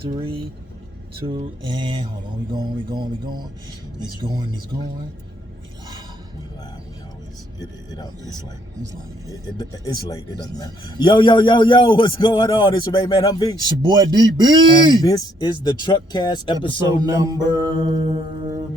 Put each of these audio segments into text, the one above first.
3, 2, and hold on. We going. It's going. We live. We always. It's late. It doesn't matter. Yo. What's going on? It's your main man, Humvee. It's your boy DB. And this is the Truckcast episode number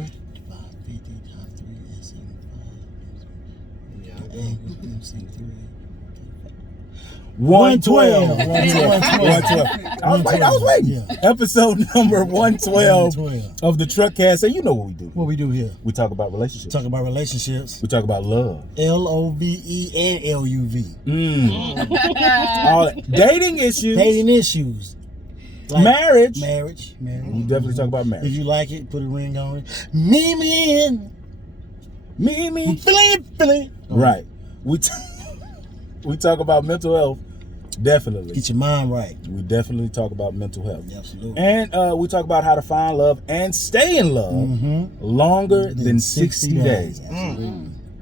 112. I was waiting. Yeah. Episode number 112 of the Truckcast. And you know what we do. What we do here? We talk about relationships. We talk about love. LOVE and LUV. All that. Dating issues. Like marriage. We definitely talk about marriage. If you like it, put a ring on it. Meet me in. Philly. Right. We talk about mental health. Definitely. Get your mind right. We definitely talk about mental health. Yeah, absolutely. And we talk about how to find love and stay in love longer than 60 days.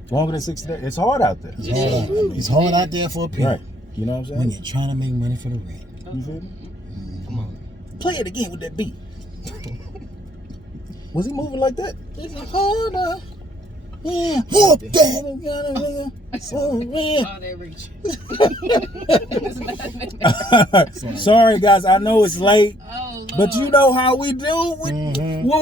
Longer than 60 days. It's hard out there. It's hard out there for a people. Right. You know what I'm saying? When you're trying to make money for the rent. You feel me? Come on. Play it again with that beat. Was he moving like that? It's harder. Yeah. Whoop that. Sorry guys, I know it's late, but you know how we do when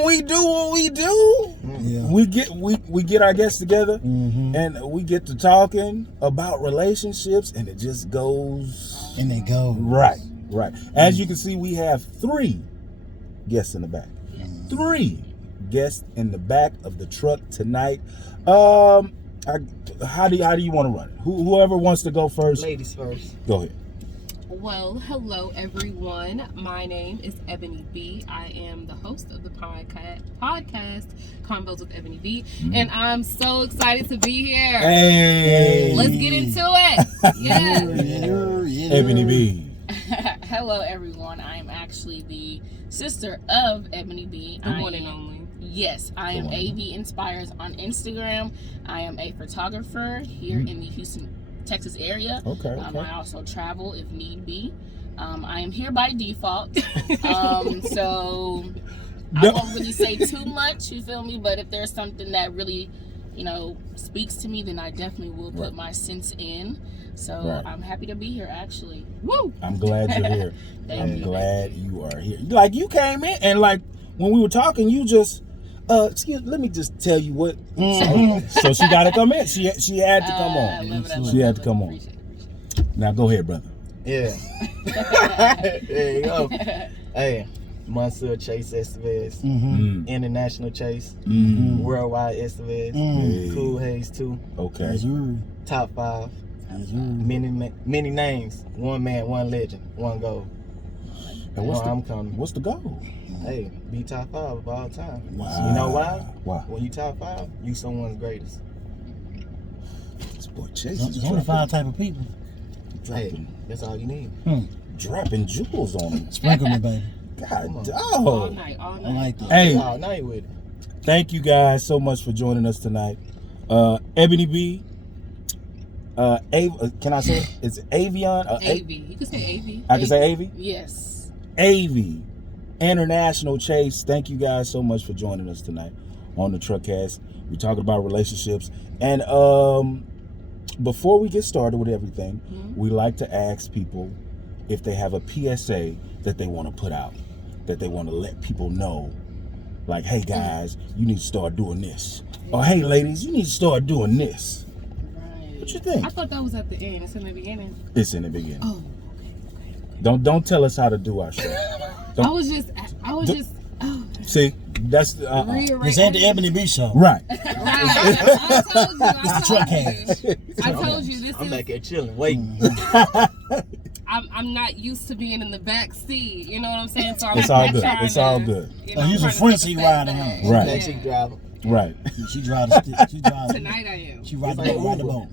we do what we do. Yeah. We get our guests together and we get to talking about relationships, and it just goes. And they go right. As you can see, we have 3 guests in the back. 3 guests in the back of the truck tonight. How do you want to run it? Whoever wants to go first. Ladies first. Go ahead. Well, hello everyone. My name is Ebonee Bee. I am the host of the podcast Convos with Ebonee Bee, and I'm so excited to be here. Hey, let's get into it. Yeah. Ebonee Bee. Hello everyone. I am actually the sister of Ebonee Bee. The one and only. Yes, I am AV Inspires on Instagram. I am a photographer here in the Houston, Texas area. Okay. I also travel if need be. I am here by default. So I won't really say too much, you feel me? But if there's something that really, speaks to me, then I definitely will put my sense in. So I'm happy to be here, actually. Woo! I'm glad you're here. I'm glad you are here. Like, you came in and like when we were talking, you just let me just tell you what. So she got to come in. She had to come on. She had to come on. Now go ahead, brother. Yeah. There you go. Hey, Monsieur Chase Estevez, International Chase, Worldwide Estevez, Cool Haze 2. Okay. Top 5. Many names. One man, one legend, one goal. And I'm coming. What's the goal? Hey, be top 5 of all time. Wow. You know why? Why? When you top 5, you someone's greatest. This boy Chase. There's only 5 type of people. Hey, that's all you need. Dropping jewels on him. Sprinkle me, baby. God, dog. All night. I like that. Hey, All night with it. Thank you guys so much for joining us tonight. Ebonee Bee. Can I say it? It's Avion? AV. You can say AV. I can say AV? Yes. AV. International Chase. Thank you guys so much for joining us tonight on the Truckcast. We're talking about relationships. And before we get started with everything, we like to ask people if they have a PSA that they want to put out, that they want to let people know. Like, hey guys, you need to start doing this. Or hey ladies, you need to start doing this. Right. What you think? I thought that was at the end. It's in the beginning. It's in the beginning. Oh, Don't tell us how to do our show. I was just. See, that's This ain't the Ebonee Bee show. right. I told you. It's the Truckcast. I told you this I'm is. back here chilling, waiting. I'm not used to being in the back seat. You know what I'm saying? So It's all good. It's all good. He's a front seat rider, huh? Right. Backseat driver. Right. She drives the stick. Tonight I am. She rides the boat.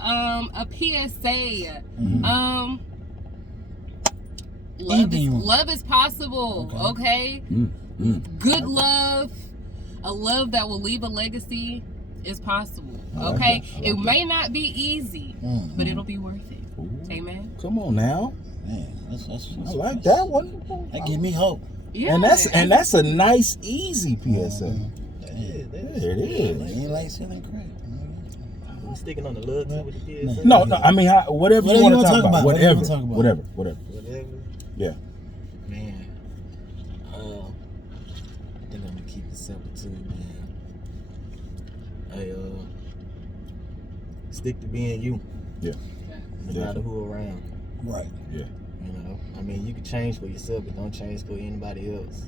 A PSA. Anything. Love is possible. Okay. Good love, a love that will leave a legacy, is possible. Okay. It may not be easy, but it'll be worth it. Ooh. Amen. Come on now. Man, that's I like that one. That give me hope. Yeah. And that's a nice, easy PSA. Yeah, There it is. ain't like selling crack. We sticking on the love too with the PSA. No, I mean, whatever you want to talk about. Whatever. Whatever. Yeah. Man, I think I'm gonna keep it simple too, man. Stick to being you. Yeah. No matter who around. Right. Yeah. You know, I mean, you can change for yourself, but don't change for anybody else.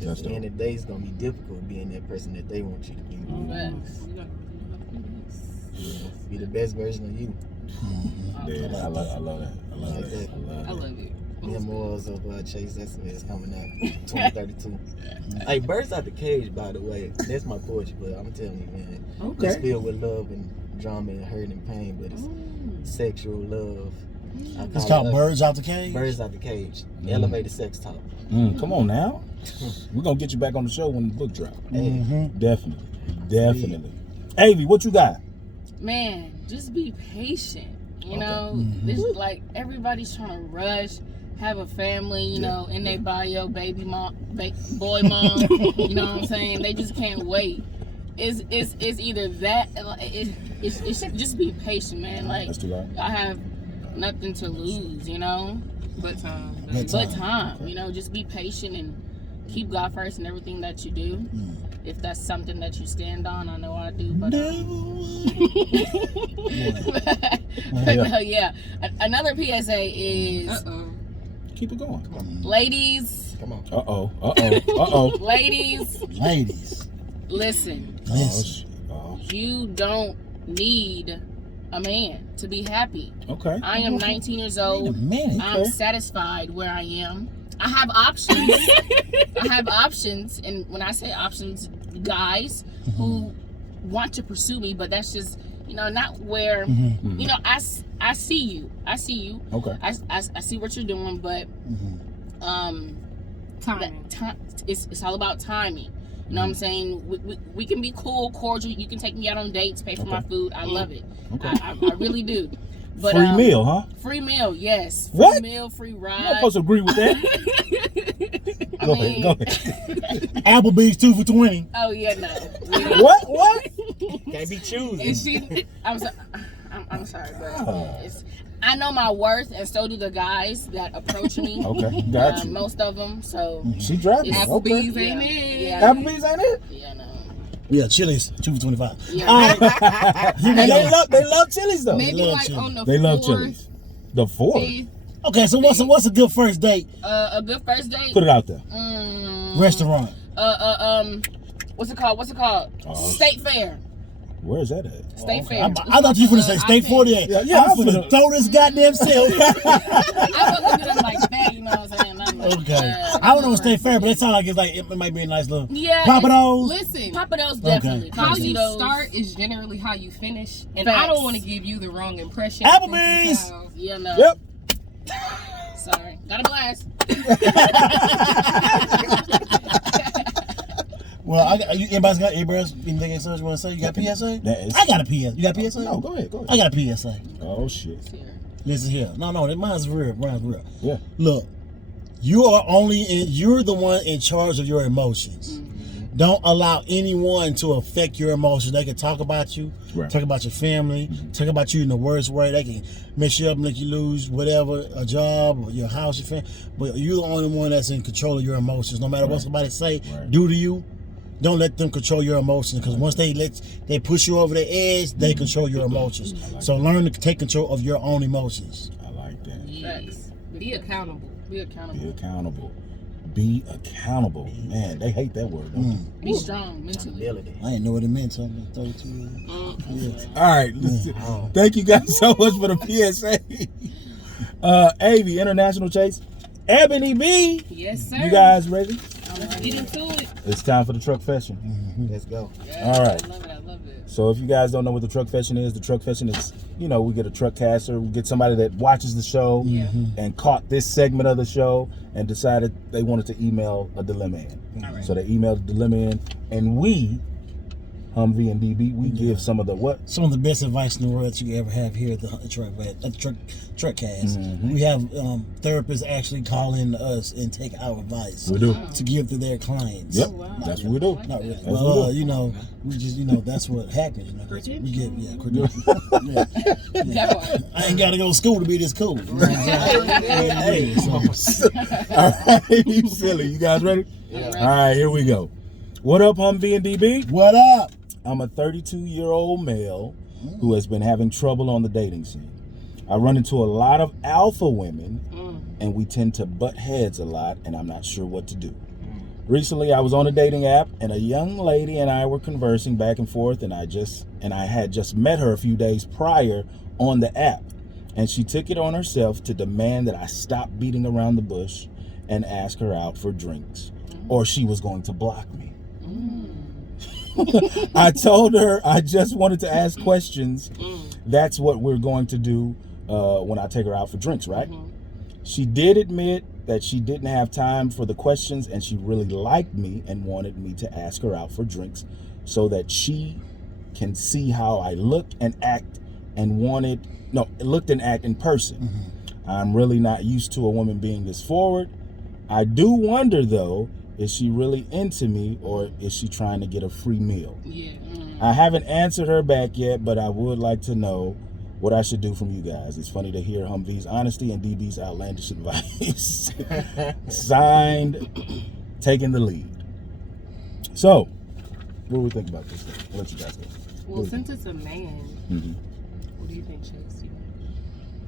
That's At the end of the day, it's gonna be difficult being that person that they want you to be. Be the best version of you. Yeah, I love that. I love Like that. that. I love it. Memoirs of Chase Estimate is coming out 2032. Hey, Birds Out the Cage, by the way, that's my poetry, but I'm telling you, man, Okay. it's filled with love and drama and hurt and pain, but it's sexual love. It's called Birds Out the Cage. Birds Out the Cage. Elevated sex talk. Come on now. We're going to get you back on the show when the book drops. Definitely. Avi, what you got? Man, just be patient. You know, this is like everybody's trying to rush, have a family, you know, in their bio, baby mom, boy mom. You know what I'm saying? They just can't wait. It's either that. It's just be patient, man. Like That's too loud. I have nothing to lose, you know. But time. But time, you know, just be patient and keep God first in everything that you do. If that's something that you stand on, I know I do. But no, yeah. Another PSA is Keep it going. ladies. Come on. Ladies, Ladies, listen. You don't need a man to be happy. Okay. I am 19 years old. Wait a minute. I'm satisfied where I am. I have options. And when I say options, guys who want to pursue me, but that's just, you know, not where, you know, I see you. Okay. I see what you're doing, but Timing. It's all about timing. You know what I'm saying? We can be cool, cordial. You can take me out on dates, pay for my food. I love it. Okay. I really do. But, free meal, huh? Free meal, yes. Free What? meal, free ride. You're not supposed to agree with that. Go ahead. Applebee's 2 for $20. Oh yeah, no. What? Can't be choosing. And I'm sorry, but I know my worth, and so do the guys that approach me. Okay, got you. Most of them. So She driving. Applebee's Okay. ain't it? Yeah. Applebee's ain't it? Yeah, no. Yeah, Chili's 2 for $25. Yeah. All right. And they love Chili's though. Maybe love like chili. on the They love fourth, Chili's. The fourth. fifth. Okay, so what's a good first date A good first date. Put it out there. restaurant? What's it called? Oh. State Fair. Where is that at? State Fair. I thought you were going to say State 48. Yeah, I'm going to throw this goddamn self. I wasn't doing like that, you know what I'm saying? I'm like, Okay. I don't know what State Fair, but it sounds like it's like it might be a nice little Yeah. Papados. Listen, Papados definitely. Okay. how you Papados. start is generally how you finish, and Facts. I don't want to give you the wrong impression. Applebee's. Yeah, no. Yep. Sorry. Got a blast. Well, anybody got anything else you want to say? You got PSA? I got a PSA. You got PSA? No, go ahead. I got a PSA. Oh shit. Listen here. No, mine's real. Mine's real. Yeah. Look, you're the one in charge of your emotions. Don't allow anyone to affect your emotions. They can talk about you, talk about your family, talk about you in the worst way. They can mess you up, make you lose whatever, a job, or your house, your family. But you're the only one that's in control of your emotions. No matter what somebody say, do to you, don't let them control your emotions. Because once they push you over the edge, they control your emotions. So learn to take control of your own emotions. I like that. Facts. Be accountable. Be accountable. Be accountable. Be accountable. Man, they hate that word, don't they? Be strong mentally. I didn't know what it meant. So I'm gonna throw it to you. All right. Listen. Thank you guys so much for the PSA. Avi, International Chase. Ebonee Bee. Yes, sir. You guys ready? Let's get into it. It's time for the truck fashion. Let's go. All right. I love it. So if you guys don't know what the truck fashion is we get a truck caster, we get somebody that watches the show and caught this segment of the show and decided they wanted to email a dilemma in. So they emailed the dilemma in, and we Humvee and DB. We give some of the what? Some of the best advice in the world that you ever have here at the truck cast. We have therapists actually call in to us and take our advice. We do. To give to their clients. Yep, wow. that's what we do. Not really. That's Well, what we do. we just, that's what happens. We get, credentials. That part. I ain't got to go to school to be this cool. You know what I'm saying? All right, you silly. You guys ready? Yeah. All right, here we go. What up, Humvee and DB? What up? I'm a 32-year-old male who has been having trouble on the dating scene. I run into a lot of alpha women, and we tend to butt heads a lot, and I'm not sure what to do. Recently, I was on a dating app, and a young lady and I were conversing back and forth, and I had just met her a few days prior on the app, and she took it on herself to demand that I stop beating around the bush and ask her out for drinks, or she was going to block me. I told her I just wanted to ask questions. That's what we're going to do when I take her out for drinks, right? She did admit that she didn't have time for the questions, and she really liked me and wanted me to ask her out for drinks so that she can see how I looked and act in person. I'm really not used to a woman being this forward. I do wonder though, is she really into me, or is she trying to get a free meal? Yeah. I haven't answered her back yet, but I would like to know what I should do from you guys. It's funny to hear Humvee's honesty and DB's outlandish advice. Signed, taking the lead. So, what do we think about this thing? I'll let you guys go. Well, since it's a man, what do you think, Chase?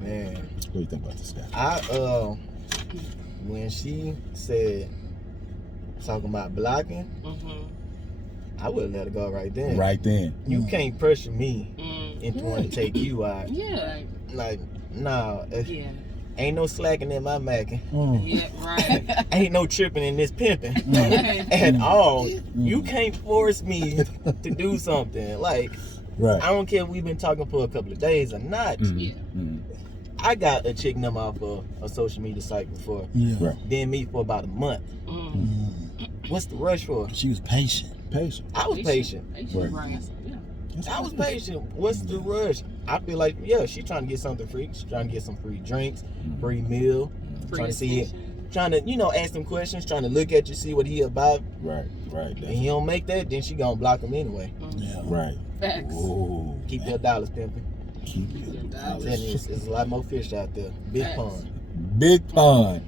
Man, What do you think about this guy? When she said talking about blocking, I would let her go right then. Right then. You can't pressure me into wanting to take you out. Yeah. Like, nah. Yeah. Ain't no slacking in my macking. Yeah, right. Ain't no tripping in this pimping at all. You can't force me to do something. Like, Right. I don't care if we've been talking for a couple of days or not. Yeah. I got a chick number off of a social media site before. Right. Didn't meet for about a month. What's the rush for? She was patient. Patient. I was patient. Right. Right. Yeah. I was patient. What's the rush? I feel like, yeah, she trying to get something free. She trying to get some free drinks, free meal, trying to see it, trying to, ask them questions, trying to look at you, see what he about. Right. Right. And he don't make that, then she gonna block him anyway. Yeah. Right. Facts. Ooh. Keep your dollars pimping. Keep your I'm dollars. telling you, it's a lot more fish out there. Big Facts. pond. Big pun.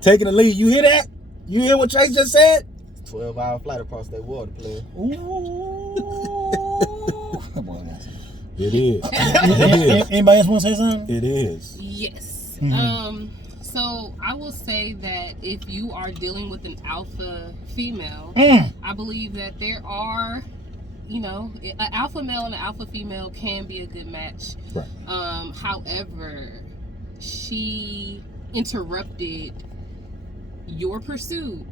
Taking the lead. You hear that? You hear what Chase just said? 12-hour flight across that water, player. It is. It is. Anybody else want to say something? It is. Yes. So I will say that if you are dealing with an alpha female, I believe that there are, an alpha male and an alpha female can be a good match. Right. However, she interrupted your pursuit,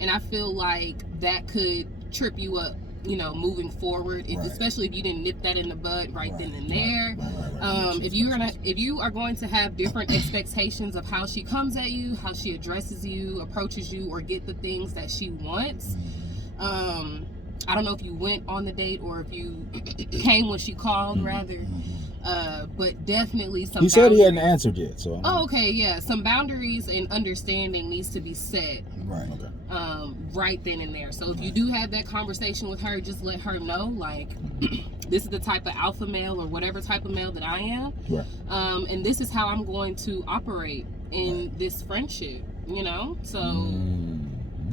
and I feel like that could trip you up, moving forward, especially if you didn't nip that in the bud right then and there. If you are going to have different expectations of how she comes at you, how she addresses you, approaches you, or get the things that she wants, I don't know if you went on the date or if you came when she called, rather. But definitely some. He said he hadn't answered yet, so. Oh, okay, yeah. Some boundaries and understanding needs to be set. Right. Okay. Right then and there. So if you do have that conversation with her, just let her know, like, this is the type of alpha male or whatever type of male that I am. Right. And this is how I'm going to operate in this friendship. So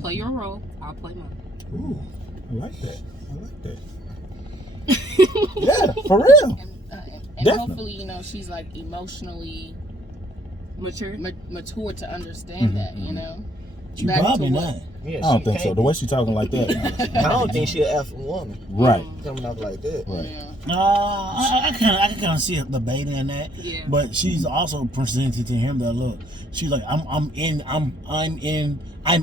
play your role. I'll play mine. Ooh, I like that. Yeah, for real. And hopefully, she's like emotionally Mature. mature to understand that, She Back to probably what- not. Yeah, I don't she think so. can't The be. way she talking like that. I don't think she'll alpha woman Right. coming off like that. Right. Yeah. I can kind of see the bait in that. Yeah. But she's also presented to him that, look, she's like, I'm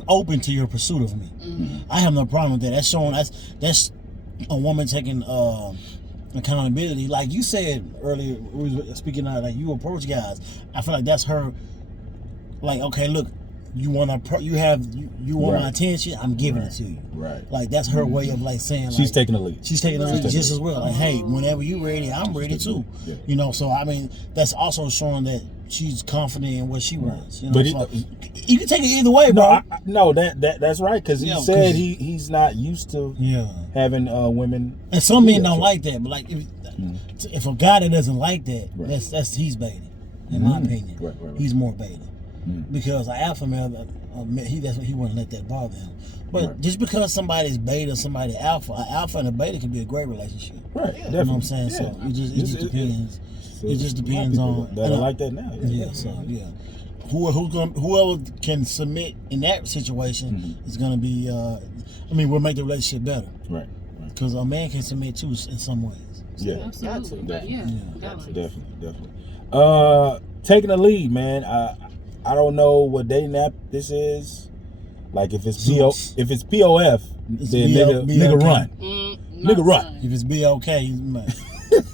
open to your pursuit of me. I have no problem with that. That's showing that's a woman taking accountability. Like you said earlier, we were speaking out, like you approach guys. I feel like that's her. Like, okay, look, you want Right. my attention, I'm giving Right. it to you. Right. Like that's her way of like saying She's like, taking the lead. She's taking the lead just as well. Like, hey, whenever you ready, I'm ready too. Yeah. You know, so I mean, that's also showing that she's confident in what she wants. You know, But so you can take it either way, bro. No, that's right, because he Yeah, said 'cause- he's not used to Yeah. having women. And some men Yeah, don't so- like that, but like if a guy that doesn't like that, Right. that's he's baiting. In my opinion, Right. he's more baiting Mm. because an alpha male, he wouldn't let that bother him. But Right. just because somebody's beta, somebody alpha, an alpha and a beta can be a great relationship. Right. You know what I'm saying? So it just depends. It just depends on. That I like that now. Yeah. So yeah. Whoever can submit in that situation is gonna be. Will make the relationship better Right. because a man can submit too in some ways. Yeah. Absolutely. Definitely. Yeah. Definitely. Taking the lead, man. I don't know what dating app this is. Like if it's Suits. if it's POF, It's then BL, nigga run. Nigga run. If it's BLK, man.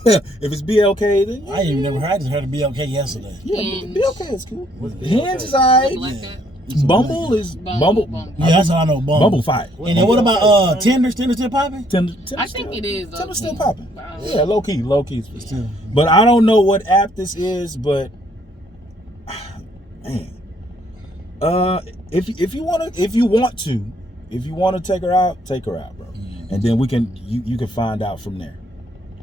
If it's BLK, then I ain't even never heard. I just heard of BLK yesterday. yeah, Hinge. BLK is cool. What's BLK? Hinge is alright. Like Yeah. that. Bumble is Bumble. Yeah, that's all I know. Bumble fire. And then what about Tinder? Tinder still popping? Tinder I think it is. Tinder's still low-key. popping. Wow. Yeah, low key. Still. But I don't know what app this is, but man, if you want to take her out, bro, and then you can find out from there.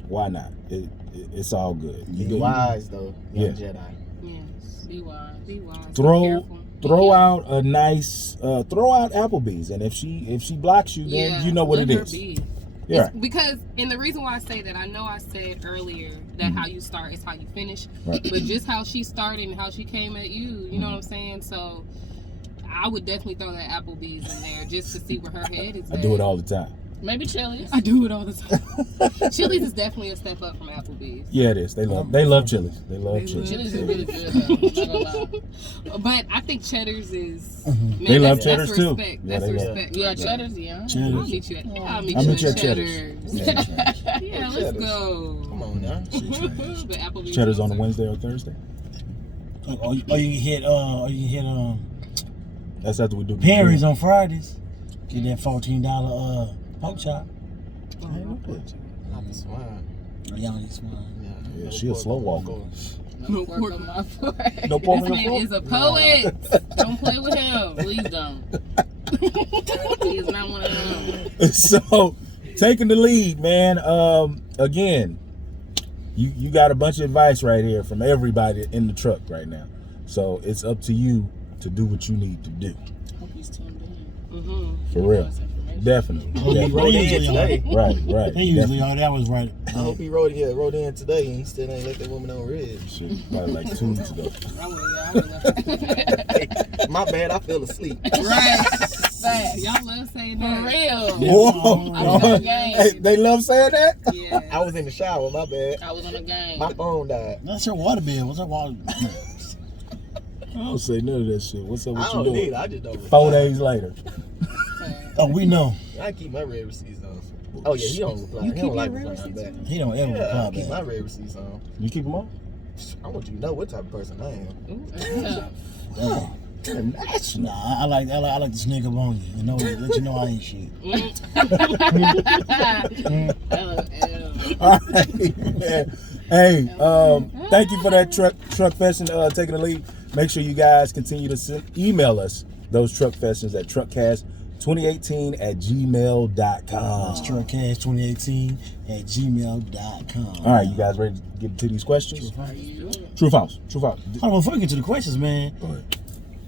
Why not? It's all good. Be wise though, young Jedi. Yes. Be wise. Be wise. Be Throw careful. throw out a nice throw out Applebee's, and if she blocks you, then you know what let it her is. be. Yeah. It's because, and the reason why I say that, I know I said earlier that how you start is how you finish, Right. but just how she started and how she came at you, you know what I'm saying? So I would definitely throw that Applebee's in there just to see where her head is I at. do it all the time. Maybe Chili's. I do it all the time. Chili's is definitely a step up from Applebee's. Yeah, it is. They love Chili's. They love Chili's. Chili's is really good. Though. I'm not gonna lie. But I think Cheddar's is. Man, They love that's Cheddar's too. Respect. Yeah, That's they love- respect. Yeah, right there. Cheddar's. Yeah. I'll Cheddar's. meet you at. I'll I'll meet meet you you at at Cheddar's. Cheddar's. Yeah, Yeah, let's go. Come on now. But Applebee's. Cheddar's on a Wednesday or Thursday. Or you can hit That's after we do Perry's on Fridays. Get that $14 pork chop. Not the swine. Y'all need swine. Yeah, she a slow walker. No pork on my forehead. No pork This on your man fork? is a poet. Don't play with him. Please don't. He is not one of them. So, taking the lead, man. Again, you got a bunch of advice right here from everybody in the truck right now. So it's up to you to do what you need to do. Hope he's tuned in. Mm-hmm. For real. Definitely. Oh, He wrote in Definitely. today. Right. They usually are. That was right. I hope he wrote in today and he still ain't let that woman on red. Shit, probably like 2 weeks ago. I would My bad, I fell asleep. Right. Facts. Y'all love saying For that. real. Whoa. I was on the game. Hey, they love saying that? Yeah. I was in the shower, my bad. I was on the game. My phone died. That's your water bill. What's that water bill? I don't say none of that shit. What's up with I you don't doing? need it, I just don't 4 reply. days later. Oh, we know. I keep my red receipts on. Oh yeah, he don't reply. You He keep don't like your red replying receipts back. He don't ever Yeah, I reply keep back. my red receipts on. You keep them on? I want you to know what type of person I am. Yeah. International. Nah, I like to sneak up on you. You know, let you know I ain't shit. All right, man. Hey, thank you for that truck fest and taking the lead. Make sure you guys continue to email us those truck festions at truckcast2018@gmail.com. It's truckcast2018@gmail.com. All right, you guys ready to get into these questions? True or false? True or false? Hold on, before we get to the questions, man, Go ahead.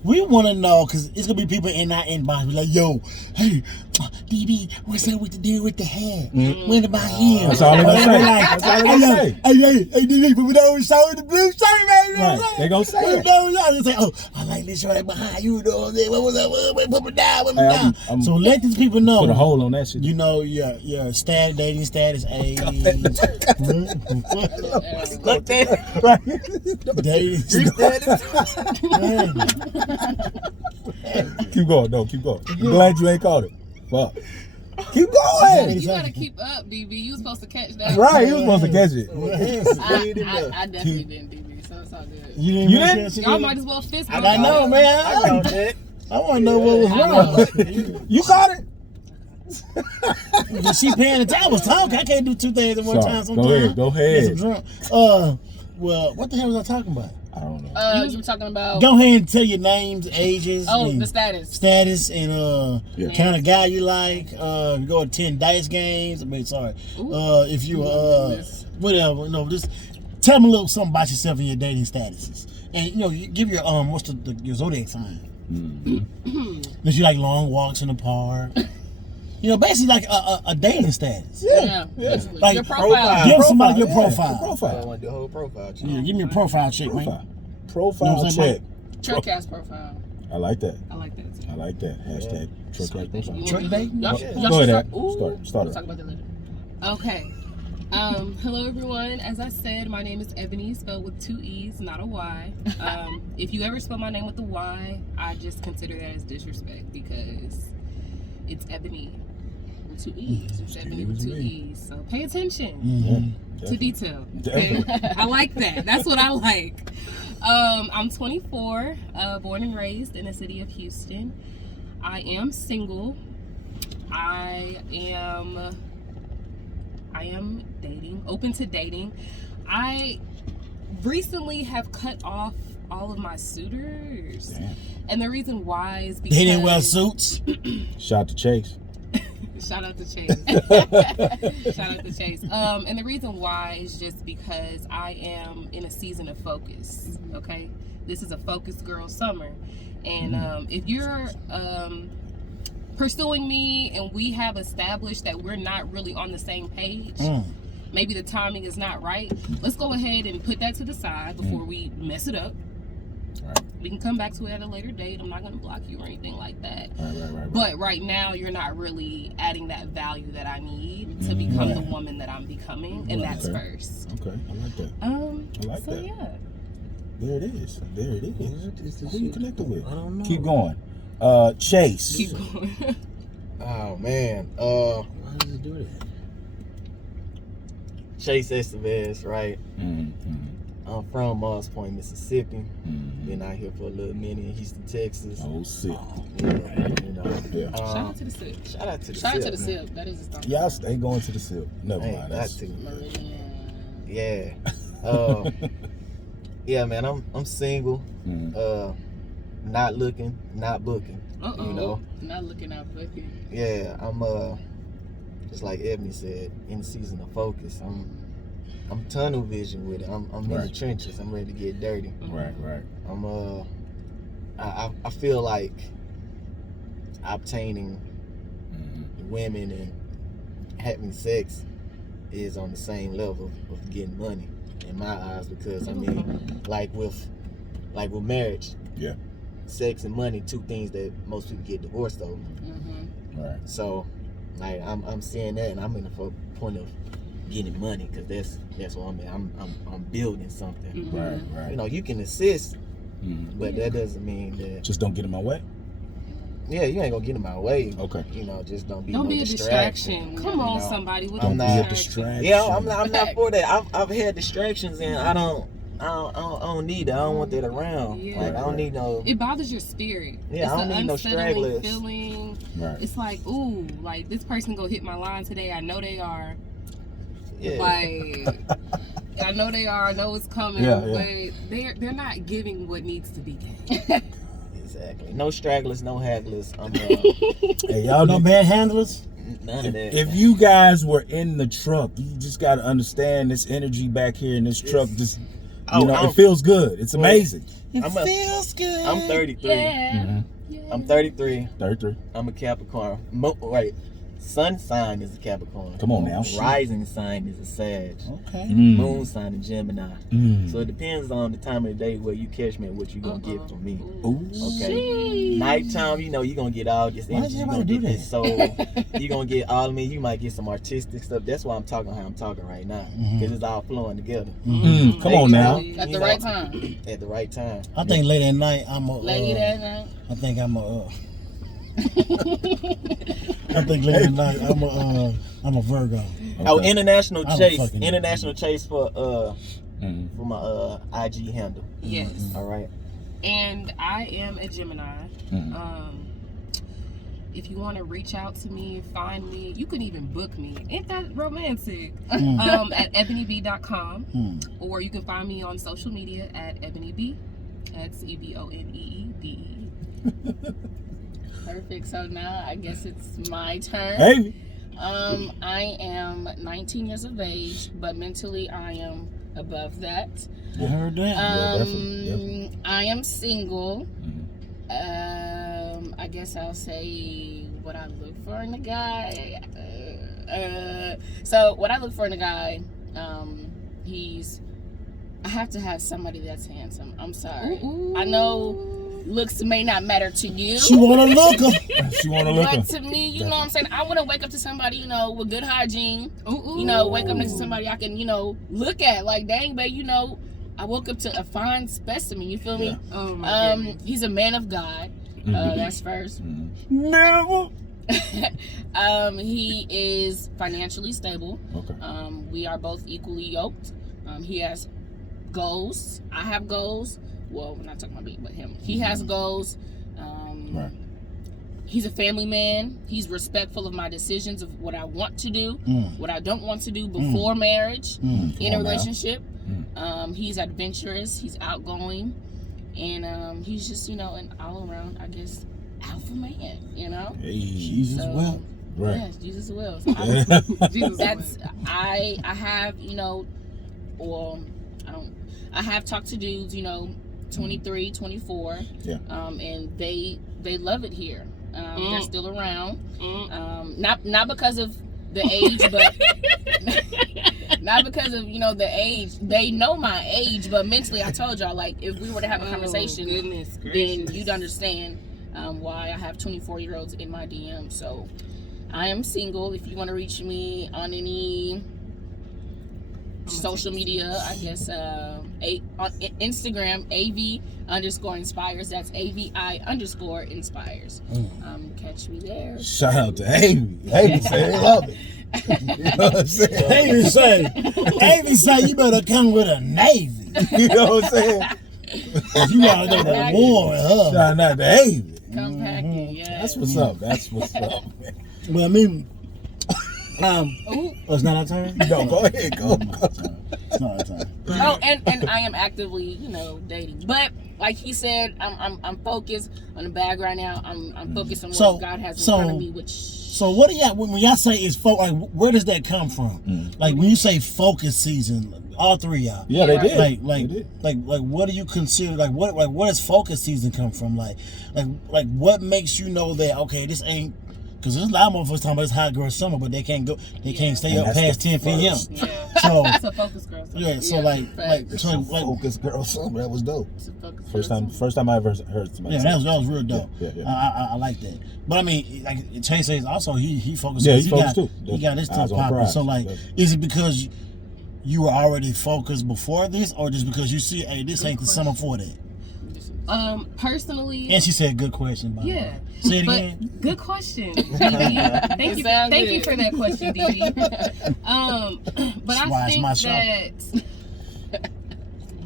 we want to know, because it's going to be people in our inbox be like, yo, hey, DB, what's up with the deal with the hair? When about him? That's all they gonna say. Like, That's all they gonna say. Hey, DB, put me down with show the blue shirt, man. Right, they gonna say it. They say, oh, I like this shirt behind you, though. What was that? Put me down, put me Hey, down. I'm So let these people know. Put a hole on that shit. You know, your dating status, age. Look there. Right. Dating Keep going. No, keep going. I'm glad you ain't caught it. Fuck. Keep going. You gotta keep up, DB. You was supposed to catch that. Right, he was supposed to catch it. I definitely didn't, DB, so it's all good. You You didn't? catch it? Y'all might as well fist bump. I know, man. I caught that. I want to know what was wrong. You caught it? She paying attention. I was talking. I can't do two things at one time. Sometimes. Go ahead. Well, what the hell was I talking about? I don't know. You were talking about. Go ahead and tell your names, ages. The status. Status and kind of guy you like. You go attend dice games. I mean, sorry. If you whatever, just tell them a little something about yourself and your dating statuses, and you give your what's your zodiac sign. If you like long walks in the park. Basically like a dating status. Yeah. Like your profile. Give somebody your profile. I want to do a whole profile check. Yeah, give me a profile check, man. Profile check. Truckcast profile. I like that. I like that too. I like that. Hashtag Truckcast profile. Truck day? Go ahead. Start We'll talk about that later. Okay. Hello everyone. As I said, my name is Ebonee, spelled with 2 E's, not a Y. If you ever spell my name with a Y, I just consider that as disrespect because it's Ebonee with 2 E's. It's Ebonee with 2 E's. So pay attention to detail. Okay? I like that. That's what I like. I'm 24, born and raised in the city of Houston. I am single. I am dating, open to dating. I recently have cut off all of my suitors. Damn. And the reason why is because They didn't wear suits. Shout out to Chase. Shout out to Chase. Shout out to Chase. And the reason why is just because I am in a season of focus. Okay, this is a focused girl summer, and if you're pursuing me and we have established that we're not really on the same page, maybe the timing is not right. Let's go ahead and put that to the side before we mess it up. Right. We can come back to it at a later date. I'm not going to block you or anything like that. Right. But right now, you're not really adding that value that I need to become the woman that I'm becoming, and that's first. Okay, I like that. I like that. Yeah. There it is. What is this Who you shit? connected with? I don't know. Keep going. Chase. Keep going. Oh man. Why does it do that? Chase Estevez, right? Mm-hmm. I'm from Moss Point, Mississippi. Been out here for a little minute in Houston, Texas. Oh, sick. Yeah. Shout out to the SIP. Shout out to the Shout out to the SIP, man. SIP. That is a start. Y'all stay going to the SIP. Never Ain't mind. got That's to. Meridian. Yeah. Yeah, man. I'm single. Not looking, not booking. Uh-oh. You know. Not looking out booking. Yeah. I'm just like Ebony said, in the season of focus. I'm tunnel vision with it. I'm in the trenches. I'm ready to get dirty. Right. I'm I feel like obtaining women and having sex is on the same level of getting money in my eyes, because I mean, like with marriage, sex and money, two things that most people get divorced over. Right. So like I'm seeing that, and I'm in the point of getting money, because that's what I'm in. I'm building something. Right. You know, you can assist, but that doesn't mean that Just don't get in my way. you ain't gonna get in my way. Okay. You know, just don't be Don't no be a distraction. Come on, somebody. With I'm the not- distraction. Yeah, I'm not for that. I've had distractions, and I don't need that. I don't want that around. Yeah. Like I don't need no. It bothers your spirit. Yeah, it's I don't an need no unsettling stragglers. feeling. Right. It's like, ooh, like this person go hit my line today. I know they are. Yeah. Like, I know they are. I know it's coming. Yeah. But they're not giving what needs to be given. Exactly. No stragglers, no hagglers. I'm Hey, y'all No manhandlers? none of that. If you guys were in the truck, you just got to understand this energy back here in this truck. Just it feels good. It's amazing. Feels good. I'm 33. Yeah. I'm 33. 33. I'm a Capricorn. Right. Sun sign is a Capricorn. Come on now. Rising sign is a Sag. Okay. Moon sign is Gemini. So it depends on the time of the day where you catch me and what you gonna get from me. Ooh. Okay. Nighttime, you know, you gonna get all this energy. You gonna get this soul. You gonna get all of me. You might get some artistic stuff. That's why I'm talking how I'm talking right now, because it's all flowing together. Come on now. At the right time. At the right time. I think late at night I'm a. Late at night. I think I'm a. I think late at night I'm a Virgo. Okay. Oh, international I don't chase. fucking know. International chase for my IG handle. Yes. All right. And I am a Gemini. If you want to reach out to me, find me, you can even book me. Ain't that romantic? At eboneebee.com. Or you can find me on social media at Ebonee Bee. That's EBONEEBE. Perfect. So now I guess it's my turn. Hey. I am 19 years of age, but mentally I am above that. I heard that. Definitely. I am single. I guess I'll say what I look for in a guy. So what I look for in a guy, I have to have somebody that's handsome. I'm sorry. Ooh. I know looks may not matter to you. She wanna look her. She want to look But her. to me, you know what I'm saying? I want to wake up to somebody, you know, with good hygiene. Ooh. You know, wake up next to somebody I can, you know, look at. Like, dang, babe, you know, I woke up to a fine specimen. You feel me? Oh my goodness. He's a man of God. That's first. Never. He is financially stable. Okay. We are both equally yoked. He has goals. I have goals. Well, we're not talking about me, but him. He has goals. Right. He's a family man. He's respectful of my decisions of what I want to do, what I don't want to do before marriage, in a relationship. He's adventurous. He's outgoing. And he's just, you know, an all-around, I guess, alpha man, you know? Hey, Jesus So, will. Right. Yes, Jesus will. Jesus That's will. I have, you know, or I have talked to dudes, you know, 23, 24. Yeah. And they love it here. They're still around. Not because of the age, but not because of, you know, the age. They know my age, but mentally I told y'all, like, if we were to have a conversation, then you'd understand why I have 24-year-olds in my DM. So I am single. If you want to reach me on any social media, I guess on Instagram, AV_inspires. That's AVI_inspires. Catch me there. Shout out to Amy. Amy said, love it. You know what I'm saying? Amy say you better come with a Navy. You know what I'm saying? You gotta go to war with her. Shout out to Amy. Come back in, yeah. That's what's up. That's what's up, man. Well, I mean, oh, it's not our turn? No, go ahead. Go. It's not our turn. Oh, and I am actively, you know, dating. But like he said, I'm focused on the bag right now. I'm focused on what God has in front of me, which. So what do y'all, when y'all say is focus, like, where does that come from? Like when you say focus season, all three of y'all. Yeah, they did. Like what do you consider? Like where does focus season come from? Like what makes you know that okay, this ain't. Because there's a lot of motherfuckers talking about this hot girl summer, but they can't can't stay up past 10 p.m. Yeah. So It's a focus girl. yeah, so like Focus girl summer. That was dope. It's a focus First girl. time I ever heard somebody. yeah, that was real dope. Yeah. I like that. But I mean, like Chase says, also he focused. Yeah, he he focused got, too. He got his Eyes stuff on popping. prize. So like, is it because you were already focused before this, or just because you see, hey, this ain't the summer for that? Personally, And she said, "Good question." By the way. yeah. Say it But again. good question, DB. Thank you for that question, DB. But I why it's think my show. that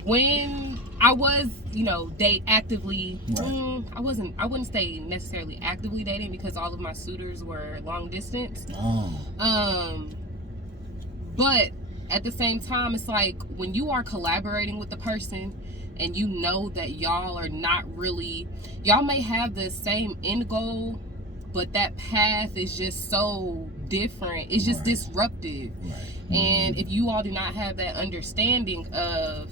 when I was, you know, actively, Right. I wouldn't say necessarily actively dating because all of my suitors were long distance. Oh. But at the same time, it's like when you are collaborating with the person and you know that y'all are not really, y'all may have the same end goal, but that path is just so different. It's just disruptive. Right. And if you all do not have that understanding of,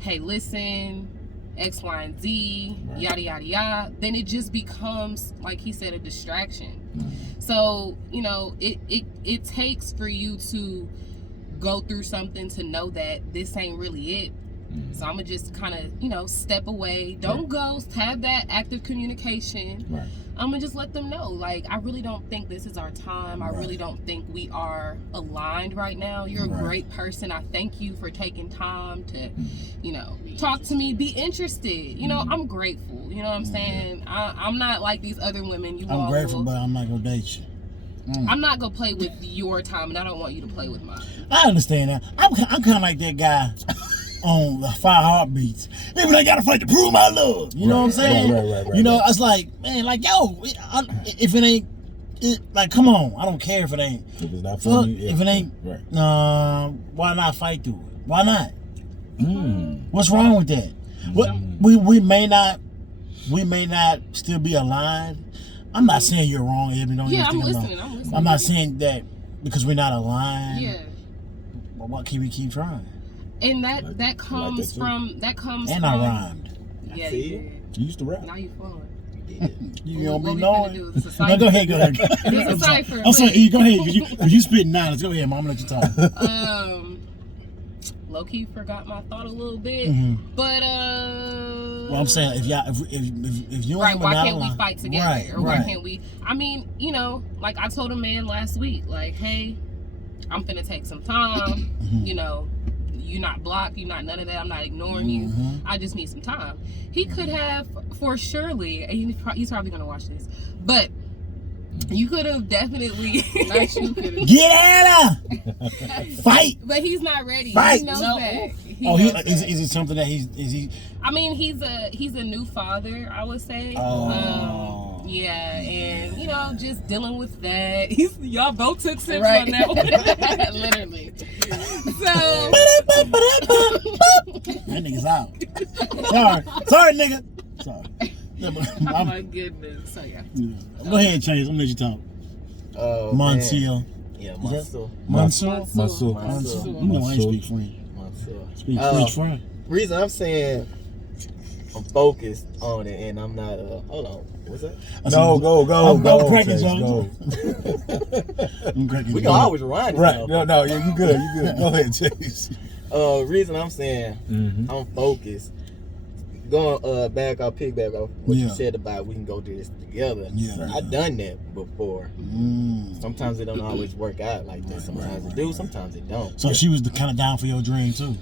hey, listen, X, Y, and Z, yada, yada, yada, then it just becomes, like he said, a distraction. So, you know, it takes for you to go through something to know that this ain't really it. So I'm gonna just kind of, you know, step away. Don't ghost. Have that active communication. Right. I'm gonna just let them know, like, I really don't think this is our time. I really don't think we are aligned right now. You're a great person. I thank you for taking time to, you know, talk to me, be interested. You know, I'm grateful. You know what I'm saying? I'm not like these other women. I'm grateful, but I'm not gonna date you. I'm not gonna play with your time, and I don't want you to play with mine. I understand that. I'm kind of like that guy. on the 5 Heartbeats. Even I gotta fight to prove my love. You know what I'm saying? Right. You know, it's like, man, like, yo, if it ain't, like, come on. I don't care if it ain't. If it's not for you, if it ain't, why not fight through it? Why not? What's wrong with that? We may not still be aligned. I'm not saying you're wrong, Ebony. Don't Yeah, even I'm think listening. I'm not saying that because we're not aligned. Yeah. But why can't we keep trying? And that comes from And I rhymed. Yeah, See? you did. You used to rap. Now you flowing. You don't be What we knowing. finna do is a No, cipher. go ahead. It's a cipher. I'm sorry, E, go ahead. Cause you spitting now. Let's go ahead, Mom. Let you talk. Low key forgot my thought a little bit, but Well, I'm saying if you right, ain't why not can't we aligned- fight together, right, or why right. can't we? I mean, you know, like I told a man last week, like, hey, I'm finna take some time. You know, you're not blocked, you're not none of that. I'm not ignoring you. I just need some time. He could have, for surely, and he's probably gonna watch this, but you could have definitely. Not you could have. Get at her! Fight! But he's not ready. Fight. He knows No. that. Is it something that is he? I mean, he's a new father, I would say. Oh. Yeah, and you know, just dealing with that. Y'all both took sips Right. on that one. Literally. So That nigga's out. Sorry, nigga. Sorry. Yeah, but Oh my goodness. So yeah. Go ahead, Chase. I'm gonna let you talk. Monsieur. Yeah, Monsieur. Monsieur. You know I ain't speak French. Monsieur. Speak French. Reason I'm saying I'm focused on it and I'm not hold on. What's that? No, go. I'm cracking Chase, jokes. I'm cracking We can jokes. always rewind it. Right. now. No, yeah, you good. Go ahead, Chase. Reason I'm saying I'm focused. Going piggyback off what you said about we can go do this together. Yeah. I done that before. Sometimes it don't always work out like that. Sometimes it do, sometimes it don't. So she was kind of down for your dream too.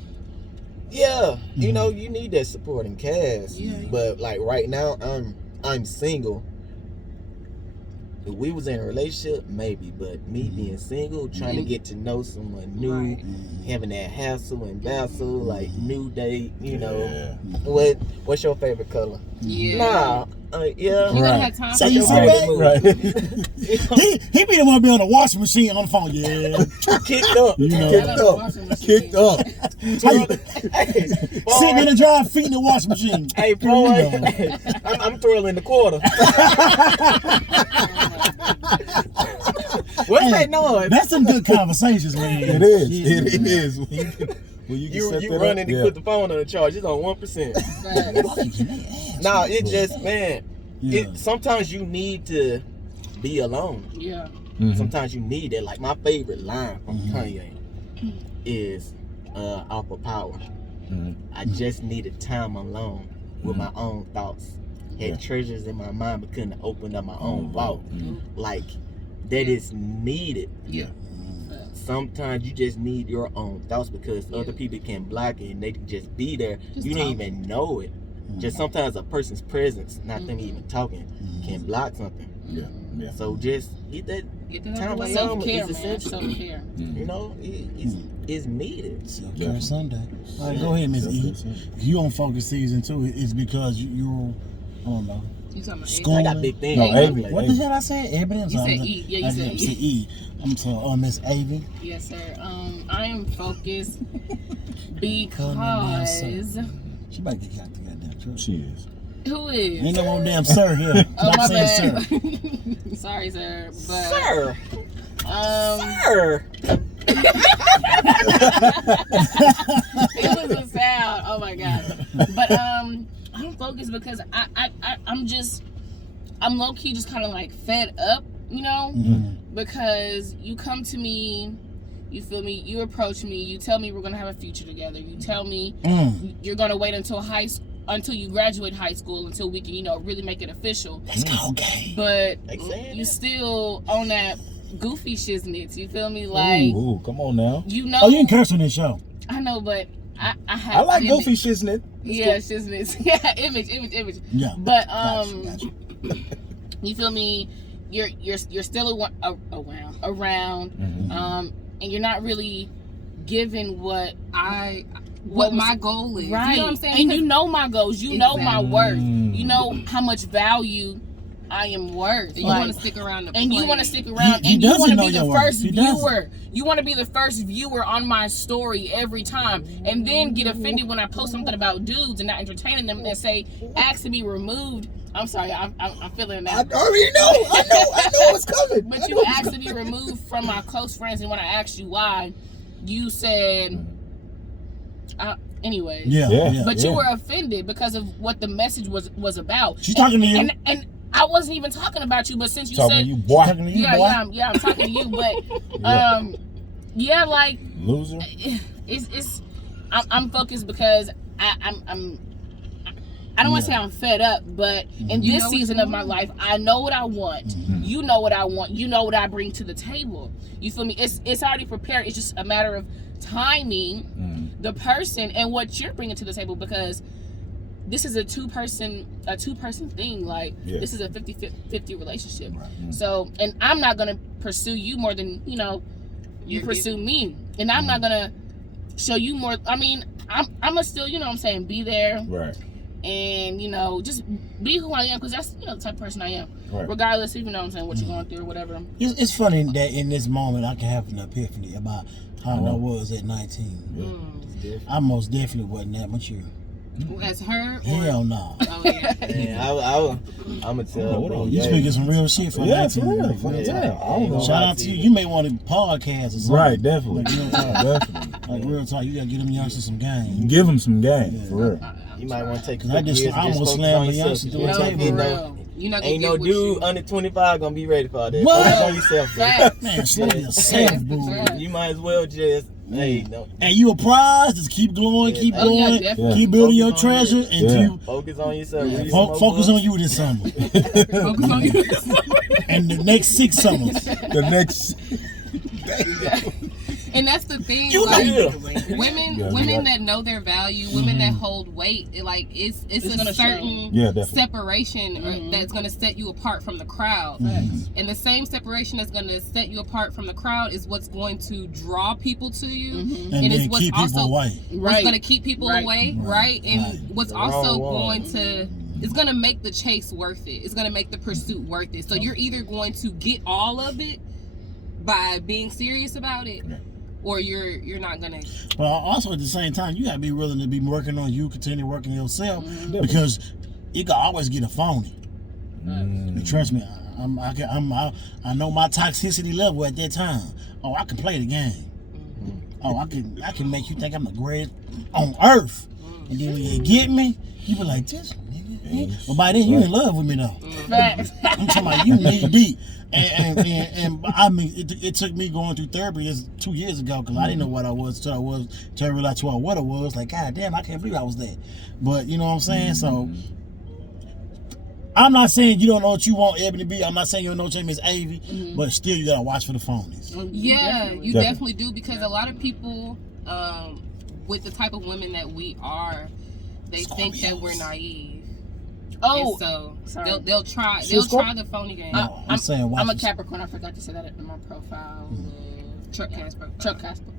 Yeah, you know, you need that supporting cast. Yeah. But like right now, I'm single. If we was in a relationship, maybe, but me being single, trying to get to know someone new, Right. having that hassle and bustle, like new date, you know. Yeah. What's your favorite color? yeah. Nah, yeah. You gotta Right. have time So for you your said own. that? Right. He be the one be on the washing machine on the phone. Yeah. Kicked up. You know. Kicked up. Kicked up. Hey, Sitting in the drive, feet in the washing machine. hey, bro, I'm twirling the quarter. What's that noise? That's some good conversations, man. It is. It is. When you You set that running up, to put the phone on the charge. It's on 1%. Nah, it just, man. Sometimes you need to be alone. Yeah. Sometimes you need it. Like my favorite line from Kanye is off of Power. I just needed time alone with my own thoughts. Had treasures in my mind, but couldn't open up my own vault. Like that is needed. Yeah. Sometimes you just need your own thoughts because other people can block it and they can just be there. Just You don't talk. even know it. Just sometimes a person's presence, not them even talking, can block something. Yeah. Yeah. So just get that Get that time out of the way. alone. Self-care, It's man. essential. Self-care. You know, it's needed. Self-care Sunday. All right, go ahead, Miss E. If you on Focus Season 2, it's because you're, I don't know. You talking about School. I got big things. No, like Avy. that. What the hell I said? Ebony? I'm You sorry. said E. Yeah, you I said did E. say E. I'm sorry. Miss Avy. Yes, sir. I am focused because She might get out the goddamn truck. She is. who is? Ain't no more damn sir here. Oh, Stop my saying bad. sir. Sorry, sir. But Sir, sir. It was a sound. Oh my god. But I'm focused because I'm low key just kind of like fed up, you know, because you come to me, you feel me, you approach me, you tell me we're gonna have a future together, you tell me you're gonna wait until you graduate high school until we can, you know, really make it official. Let's go, gay. But saying you that? still on that goofy shiznits, you feel me? Like, Ooh, come on now. you know, Oh, you can curse on this show. I know, but I have I like image. goofy shiznit. Yeah, shiznits. Yeah, image. Yeah. But Gotcha. you feel me? You're still around, and you're not really giving what what my goal is. Right. You know what I'm saying? And you know my goals. You know my Exactly. worth. You know how much value I am worth. You want to stick around to and you play. want to stick around, He and you want doesn't to know be your the worth. first He doesn't. viewer. You want to be the first viewer on my story every time, and then get offended when I post something about dudes and not entertaining them, and say ask to be removed. I'm sorry, I'm feeling that. I already know. I know what's coming. But you asked to be removed from my close friends, and when I asked you why, you said, anyway. Yeah. But you were offended because of what the message was about. She's talking to you. And I wasn't even talking about you, but since you Talking said to you, boy. Talking to you, boy. yeah, I'm talking to you, but like Loser. I'm focused because I don't want to say I'm fed up, but in You this know what season you of my want. life, I know what I want. You know what I want. You know what I bring to the table. You feel me? It's already prepared. It's just a matter of timing the person and what you're bringing to the table, because this is a two-person thing. Like, this is a 50-50 relationship. Right. So, and I'm not going to pursue you more than, you pursue me. And I'm not going to show you more. I mean, I'm going to still, be there. Right. And, just be who I am, because that's, the type of person I am. Right. Regardless, even though what you're going through or whatever. It's funny that in this moment I can have an epiphany about how I was at 19. I most definitely wasn't that mature. As her? Or? Hell no. Oh, yeah. Man, I'm gonna tell. Bro, You speaking some real shit for 19. Yeah. Shout out to you. You may want to podcast or something. Right, definitely. Like, real talk. Definitely. Like real talk. You gotta get them youngsters some game. Give them some game, for real. You might want to take. I almost slammed the youngsters through a No, for table. real. You're not gonna Ain't get no what dude you... under 25 gonna be ready for all that. What? Focus on yourself, man. Facts. Man, slow yourself, boo. You might as well just, hey, no. And you a prize, just keep glowing, keep Oh, yeah, going, definitely. keep building your Focus on treasure you. until Focus on yourself. Read some more focus books. on you this summer. Focus on you. And the next 6 summers. The next. And that's the thing. You like, know. women that know their value, women that hold weight, it's a gonna certain definitely. separation that's going to set you apart from the crowd. And the same separation that's going to set you apart from the crowd is what's going to draw people to you. And And it's then what's keep people also away. what's going to keep people away, right? And Right. what's also going to it's going to make the chase worth it. It's going to make the pursuit worth it. So you're either going to get all of it by being serious about it, or you're not gonna. But also at the same time, you gotta be willing to be working on you, continue working yourself, because you can always get a phony. And trust me, I know my toxicity level at that time. Oh, I can play the game. Oh, I can make you think I'm the greatest on earth. And then when you get me, you be like, this nigga. But by then you in love with me though. I'm talking about you knee deep. And I mean, it took me going through therapy 2 years ago, because I didn't know what I was till I realized what I was. Like, God damn, I can't believe I was that. But you know what I'm saying? So I'm not saying you don't know what you want, Ebonee Bee. I'm not saying you don't know what your name is Avy, but still you gotta watch for the phonies. Yeah, you definitely do, because a lot of people, with the type of women that we are, they think that we're naive. Oh, and so sorry. they'll try the phony game. No, I'm saying watch I'm a this. Capricorn. I forgot to say that in my profile. Truckcast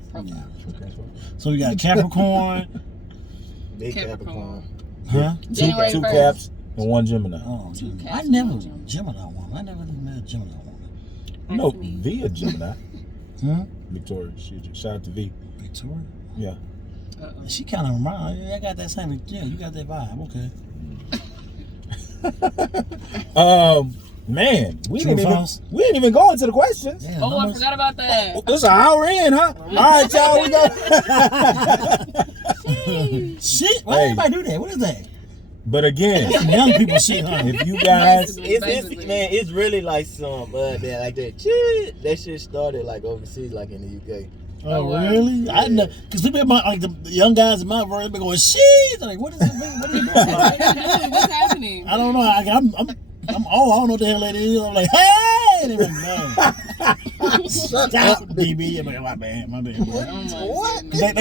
profile. So we got Capricorn, Big Capricorn. Capricorn. huh? January Two 1st. Caps and 1 Gemini. Oh, Two I cats, never one Gemini woman. I never even met a Gemini woman. No, V a Gemini. Huh? Victoria. Shout out to V. Victoria. Yeah. She kind of reminds. I got that same. Yeah, you got that vibe. Okay. Man, we True didn't false? even go into the questions. Damn, Oh, how I much- forgot about that. It's an hour in, huh? All right, y'all, we go. Shit. Why Hey. everybody do that? What is that? But again, Some young people shit, huh? if you guys, It's really like some that like that shit. That shit started like overseas, like in the UK. Oh, really? I know, because people in my, like the young guys in my verse be going, shit. I'm like, what is it? What are you doing? What's happening? I don't know. I'm old. I don't know what the hell that is. I'm like, hey! They're like, no. Shut up, DB. I'm like, my bad. what?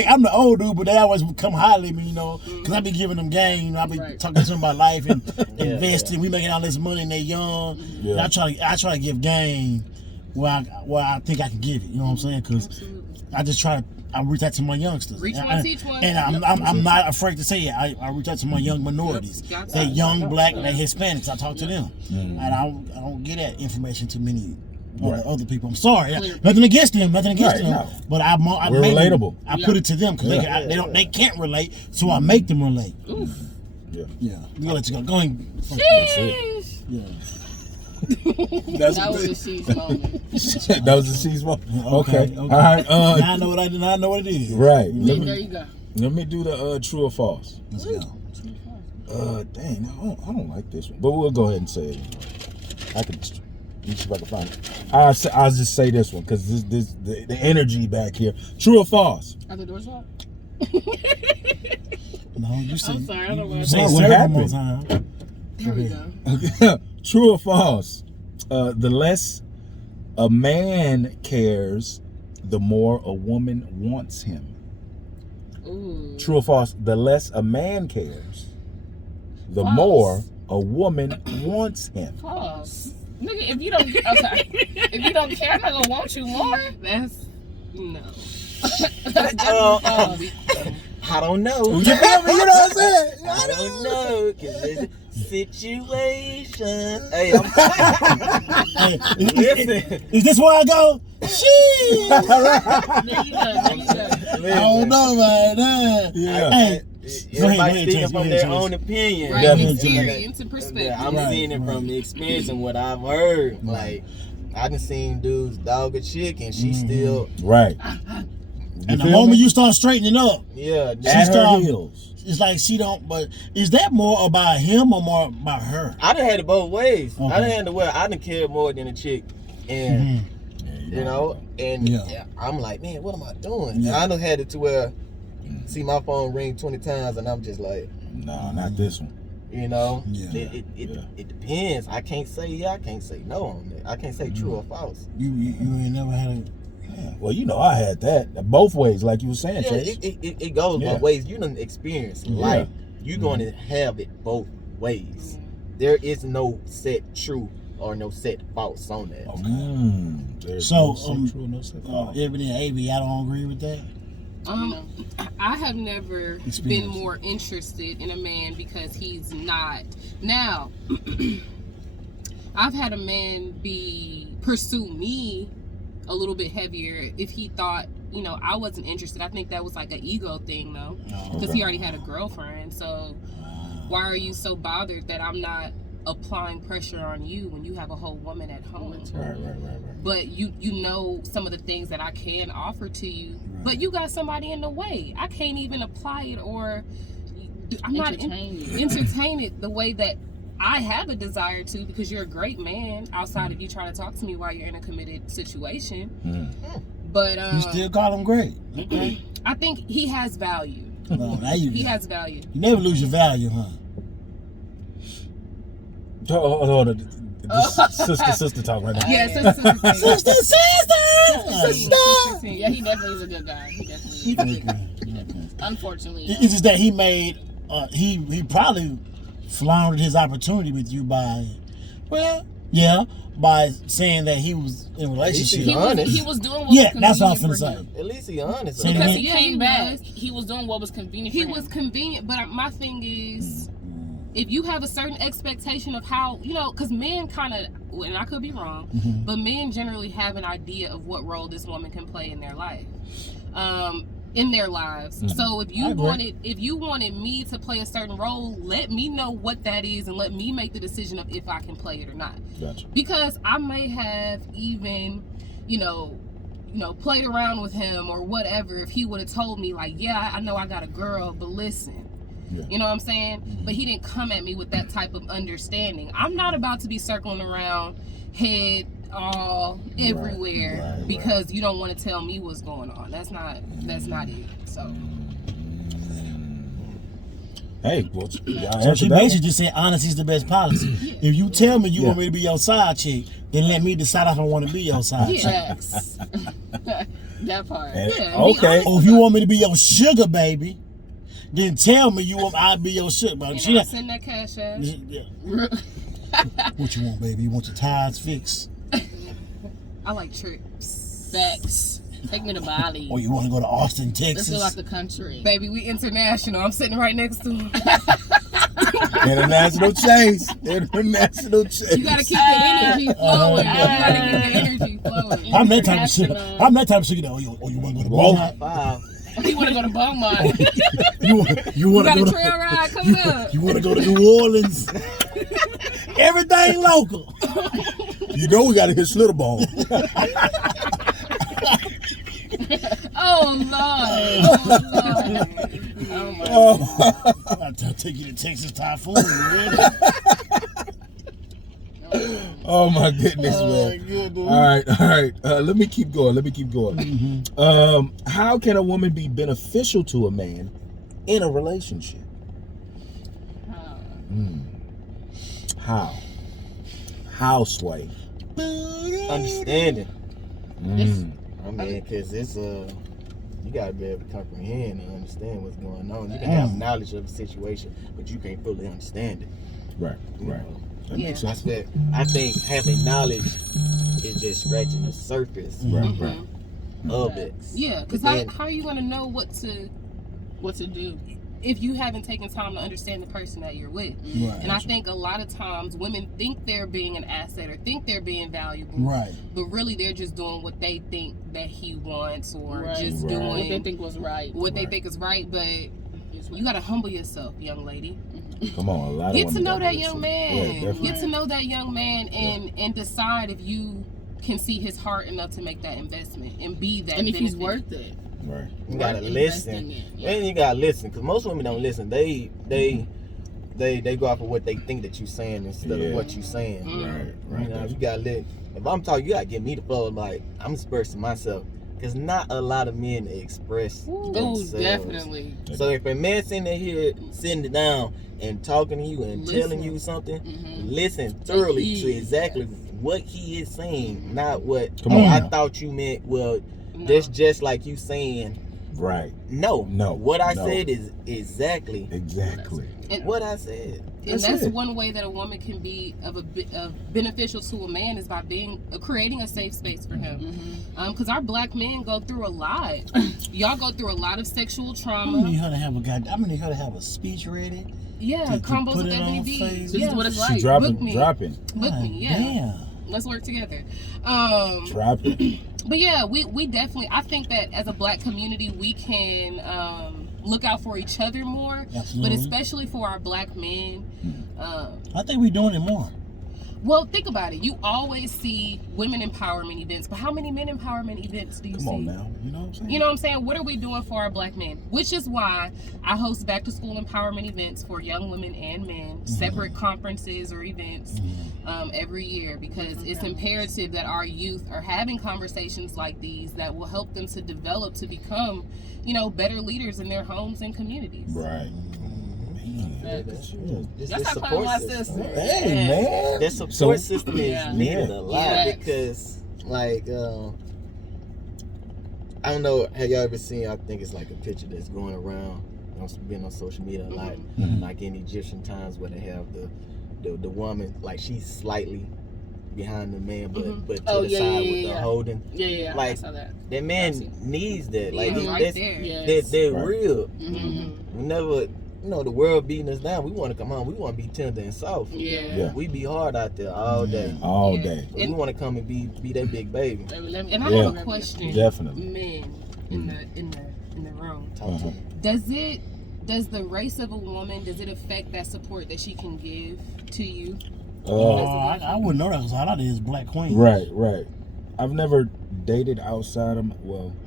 I'm the old dude, but they always come holler at me, you know, because I be giving them game. I be talking to them about life and investing. We making all this money and they young. And I try to give game where I think I can give it. You know what I'm saying? Because I just try to I reach out to my youngsters. Reach one, teach one. And I'm not afraid to say it. I reach out to my young minorities. They young, black, they Hispanics. I talk to them. And I don't get that information to many other people. I'm sorry. Nothing against them. Nothing against them. No. But we're relatable. I put it to them because they can't relate, so I make them relate. Oof. Yeah. I'm gonna let you go. Go ahead. Yeah. That was a sheesh moment. That was a sheesh moment. Okay. All right. Now I know what it is. Right. There you go. Let me do the true or false. Let's go. Dang, I don't like this one, but we'll go ahead and say it. I can. Let me see if I can find it. I'll just say this one because the energy back here. True or false? Are the doors locked? No, you say. I'm sorry, I don't know You say what several happened. more times. Here we go. Okay. True or false? The less a man cares, the more a woman wants him. Ooh. True or false? The less a man cares, the False. more a woman wants him. False. Nigga, if you don't, I'm sorry. If you don't care, I'm not gonna want you more. That's no. I don't know. You feel me? You know what I'm saying? I don't know, cause it's a situation. Hey, Hey, listen. is this where I go? Shit. There you go. I don't know, man. Yeah. Hey, Everybody speaking Chase, from go their ahead, own opinion. Right, Definitely. experience and perspective. Yeah, I'm Right, seeing it from right. experience and what I've heard. Like, I done seen dudes dog a chick and she still, Right. And the moment you start straightening up, yeah. She At her started- heels. it's like she don't. But is that more about him or more about her? I done had it both ways. Okay. I done had it where I done cared more than a chick. And, you know, and Yeah. I'm like, man, what am I doing? Yeah. And I done had it to where, see my phone ring 20 times and I'm just like, No, not this one. you know, Yeah. it depends. I can't say I can't say no on that. I can't say true or false. You ain't never had a. Yeah. Well, you know, I had that both ways, like you were saying, Yeah, Chase. it goes Yeah. both ways. You done experience Yeah. life. You're going to have it both ways. There is no set true or no set false on that. There's So, no sexual, no sexual. Ebony and AV, I don't agree with that. I have never been Experience. more interested in a man because he's not. Now, I've had a man pursue me a little bit heavier if he thought, you know, I wasn't interested. I think that was like an ego thing though, because he already had a girlfriend. So why are you so bothered that I'm not applying pressure on you when you have a whole woman at home? Right. But you know some of the things that I can offer to you, but you got somebody in the way. I can't even apply it, or I'm not entertain it the way that I have a desire to, because you're a great man outside of you trying to talk to me while you're in a committed situation. But You still call him great. Okay. I think he has value. Well, now He has value. You never lose your value, huh? Hold on. Sister talk right now. Yeah, Sister. Yeah, he definitely is a good guy. He definitely is a good guy. Unfortunately. It's just that he made he probably floundered his opportunity with you by saying that he was in a relationship. He was doing what was convenient that's what I'm for finna say. him. At least he honest. Say Because that he Yeah, came he back, was. he was doing what was convenient for He him. was convenient, but my thing is, if you have a certain expectation of how, you know, because men kind of, and I could be wrong, but men generally have an idea of what role this woman can play in their life, in their lives. So if you wanted me to play a certain role, let me know what that is and let me make the decision of if I can play it or not. Gotcha. Because I may have even, played around with him or whatever if he would have told me like, yeah, I know I got a girl, but listen. Yeah. You know what I'm saying? But he didn't come at me with that type of understanding. I'm not about to be circling around head all everywhere because you don't want to tell me what's going on. That's not it. So Hey, well, So she basically just said honesty's the best policy. If you tell me you want me to be your side chick, then let me decide if I want to be your side chick. Yes. That part. Okay. Or if you want me to be your sugar baby, then tell me you want I'll be your sugar baby. and I'll send that cash app. Yeah. What you want, baby? You want your tires fixed? I like trips. Facts. Take me to Bali. Or you want to go to Austin, Let's Texas? go out the country. Baby, we international. I'm sitting right next to him. International chase. International chase. You gotta keep the energy flowing. You gotta keep the energy flowing. I'm that type of shit. I'm that type of shit. You know, you want to go to Beaumont? You want to go to Beaumont? You want got to a go trail ride coming up. You want to go to New Orleans? Everything local. You know we got to hit Schlitterbahn. Oh Lord. Oh my I'll take you to Texas Typhoon. Oh my goodness, man. Goodness. All right. Let me keep going. How can a woman be beneficial to a man in a relationship? How, Sway? Understanding. I mean, Mm. because it's you gotta be able to comprehend and understand what's going on. You can have knowledge of the situation, but you can't fully understand it. Right. You know? That makes sense. I think having knowledge is just scratching the surface Right. of it. Yeah, because how are you gonna know what to do? if you haven't taken time to understand the person that you're with? Right. And I think a lot of times women think they're being an asset or think they're being valuable. Right. But really they're just doing what they think that he wants or Right. just Right. doing What they think was right. what they think is right. But you gotta humble yourself, young lady. Come on, a lot of Get to women know gotta that do young shit. man. Yeah, definitely. Get to know that young man and decide if you can see his heart enough to make that investment and be that And if he's benefit. worth it. Right. You gotta Invest listen. in it, yeah. And you gotta listen, because most women don't listen. They go off of what they think that you're saying instead of what you're saying. Right. You know, you gotta let. If I'm talking, you gotta give me the flow. Like I'm expressing myself, because not a lot of men express Oh, themselves. definitely. So if a man sitting down and talking to you and Listen. telling you something, Mhm. listen thoroughly heed. to exactly what he is saying, not what Come on I now. thought you meant. Well, No. that's just like you saying. Right. No. What I No. said is exactly Exactly. And, what I said. and That's that's it. one way that a woman can be of beneficial to a man is by creating a safe space for him. Mhm. Because our black men go through a lot. Y'all go through a lot of sexual I'm trauma. gonna need her to have a speech ready. Yeah, to combos put with it Ebonee on Bee. Facebook. This is what it's She like. dropping. Book me. Book me, yeah. Damn. Let's work together. Dropping. But yeah, we definitely, I think that as a black community, we can look out for each other more. Absolutely. But especially for our black men. I think we're doing it more. Well, think about it. You always see women empowerment events, but how many men empowerment events do you see? Come on now. You know what I'm saying? You know what I'm saying? What are we doing for our black men? Which is why I host back to school empowerment events for young women and men, separate conferences or events every year, because it's imperative that our youth are having conversations like these that will help them to develop to become, better leaders in their homes and communities. Right. This Y'all stop calling my system. sister. Hey, man. That support system is Yeah. needed a lot Yes. because, like, I don't know. Have y'all ever seen? I think it's like a picture that's going around, been on social media a lot, like in Egyptian times where they have the woman, like she's slightly behind the man, but to Oh, the yeah, side yeah, with yeah. the holding. Yeah. Like, I saw that. That man needs that. Like, Yeah, right that's, there. Yes. they're Right. real. Mm-hmm. We never, the world beating us down. We want to come home. We want to be tender and soft. Yeah. We be hard out there all day. All Yeah. day. We want to come and be that big baby. And I Yeah. have a question. Definitely. Men in the room. Talk to me. Does the race of a woman, does it affect that support that she can give to you? I wouldn't know that because all I did is Black Queen. Right. I've never dated outside of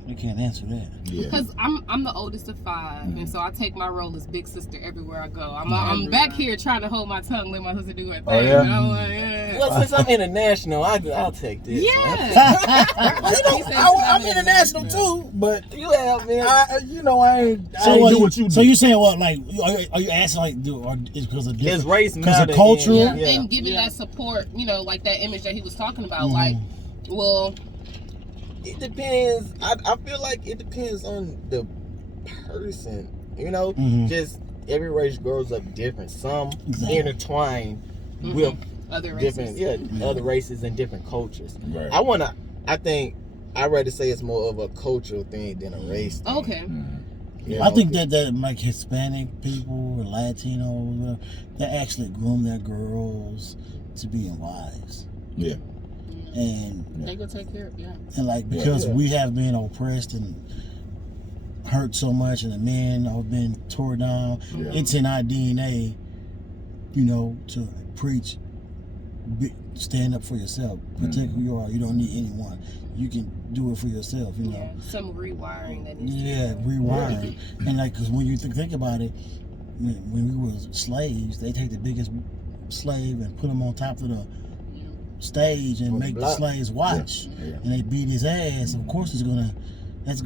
You can't answer that. yeah. Because I'm the oldest of 5, and so I take my role as big sister everywhere I go. I'm back here trying to hold my tongue, let my sister do her thing. Oh, yeah? And I'm like, yeah. Well, since I'm international, I'll take this. Yeah. I'm international too, but You have, man. I ain't what do what you do. So you saying what? Like, are you asking like, or is because of His different? race Because of matter. cultural? Yeah. And giving that support, like that image that he was talking about. Like, well, It depends. I feel like it depends on the person. Just every race grows up different. Some intertwine with other races. different, other races and different cultures. Right. I think I'd rather say it's more of a cultural thing than a race thing. Okay. You I know, think that like Hispanic people or Latinos, they actually groom their girls to being wives. Yeah. And They go take care of, and like because Yeah. we have been oppressed and hurt so much, and the men have been tore down. Yeah. It's in our DNA, you know, to preach, stand up for yourself, protect who you are. You don't need anyone. You can do it for yourself. You know. Yeah, some rewiring that needs Yeah, to rewiring. And like, because when you think about it, when we were slaves, they take the biggest slave and put him on top of the stage and On the make the block. slaves watch, and they beat his ass. Of course, that's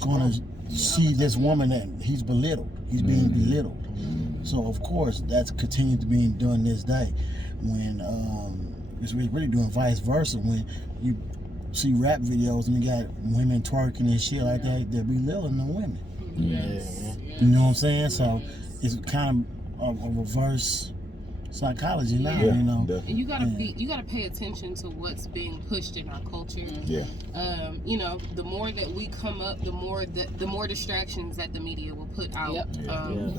gonna see this woman that he's belittled. He's being belittled. So of course, that's continued to be done this day. When it's really doing vice versa. When you see rap videos and you got women twerking and shit like that, they're belittling the women. Yes. You know what I'm saying? So it's kind of a reverse psychology now. Yeah, You know. And you gotta pay attention to what's being pushed in our culture. Yeah. You know, the more that we come up, the more distractions that the media will put out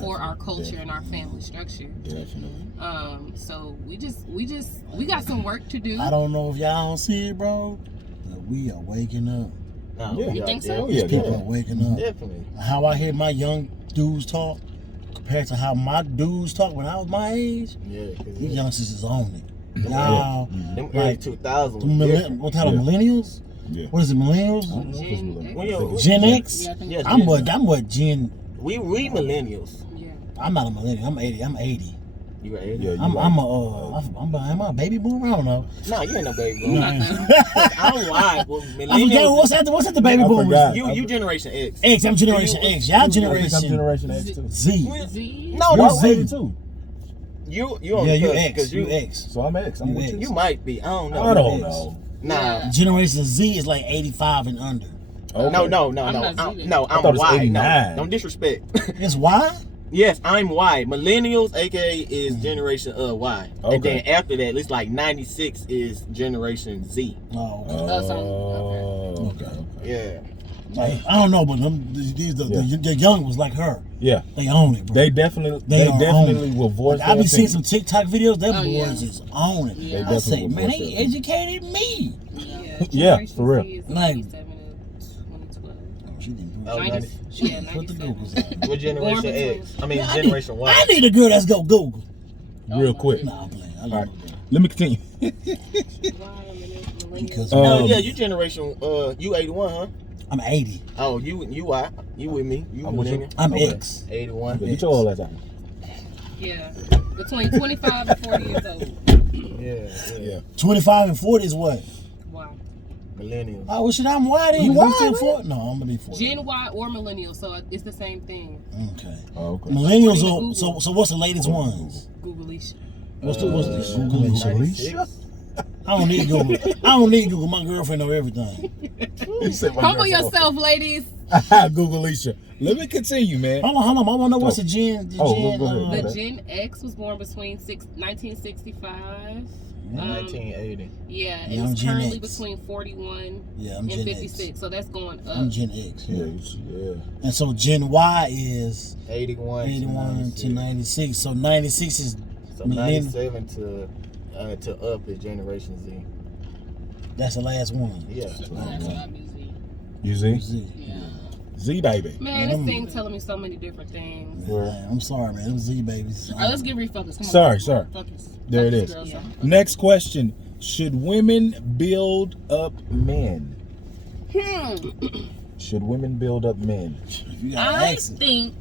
for our culture and our family structure. Definitely. So we got some work to do. I don't know if y'all don't see it, bro, but we are waking up. No, Yeah. You think so? definitely. Yeah, People are waking up. Definitely. How I hear my young dudes talk compared to how my dudes talk when I was my age, Yeah, because these youngsters is on it. Y'all, them early like, 2000s. what kind of millennials? Yeah. What is it, millennials? I don't know if it's Gen millennial. X. Gen X? Yeah, I think Yeah, I'm what Gen. we millennials. Yeah. I'm not a millennial. I'm 80. I'm 80. You right? Yeah, I'm right. am I a baby boomer? I don't know. No, you ain't no baby No. boomer. I'm lying. Well, I forget millennials. what's at the baby I boomers? forgot. You Generation X. X. I'm Generation X. Y'all I think I'm Generation Generation X too. Z. Z. No, You're no. Z. 82. You on Yeah, the you cusp, X. 'cause You X. So I'm X. I'm You with X. you. You might be. I don't know. I don't know. Nah. Generation Z is like 85 and under. Okay. No. I'm not Z then. I'm thought it was Y. 89. No, don't disrespect. It's why? Yes, I'm Y. Millennials, aka is Generation Y. Okay. And then after that, it's like 96 is Generation Z. Oh, okay. Oh, okay. Yeah. Like, I don't know, but the young ones like her. Yeah. They own it, bro. They definitely They are definitely will voice Like, I be their seeing opinion. some TikTok videos. Them Oh, boys yeah. is on it. Yeah. I say, They man, definitely they will voice educated me. Yeah, Generation for real. Z is Like- 97 to 2012. Oh, she didn't Oh, 90, She yeah, didn't put the 97. Googles out. What Generation Born X? I mean, Yeah, Generation Y. I need a girl that's go Google. Real quick. Nah, I'm playing. I All love right. no girl. Let me continue. Because Oh yeah, you Generation you 81, huh? I'm 80. Oh, you Y. You with me? You I'm with you. millennial? I'm Okay. X. 81. Get your all that time. Yeah, between 25 and 40 years old. Yeah. 25 and 40 is what? Wow. Millennials. Oh, well, shit, I'm white then. You 'cause I'm white, still man? 40. No, I'm gonna be 40. Gen Y or millennial, so it's the same thing. Okay. Oh, okay. Millennials Google. are, so what's the latest ones? Googleish. What's the Google? 96. I don't need Google. I don't need Google. My girlfriend know everything. You said my Humble girl. yourself, ladies. Google Alicia. Let me continue, man. Hold on. I want to know what's the gen. The Oh, gen go ahead. The Okay. Gen X was born between 1965. 1980. Yeah, Yeah, it I'm was Gen currently X. between 41 Yeah, I'm and Gen 56. X. So that's going up. I'm Gen X. Yeah, Yeah. yeah. And so Gen Y is 81 81 to 96. So 96 is So millennial. 97 to up is Generation Z. That's the last one. Yeah. That's what I be Z. You see? Z. Yeah. Z baby. Man, this thing telling me so many different things. Man, I'm sorry, man. Them Z babies. All right, let's get refocused. Come on. Sorry. Focus. There it Focus, is. girl, Yeah. son. Next question. Should women build up men? Should women build up men? If you got I accent. think.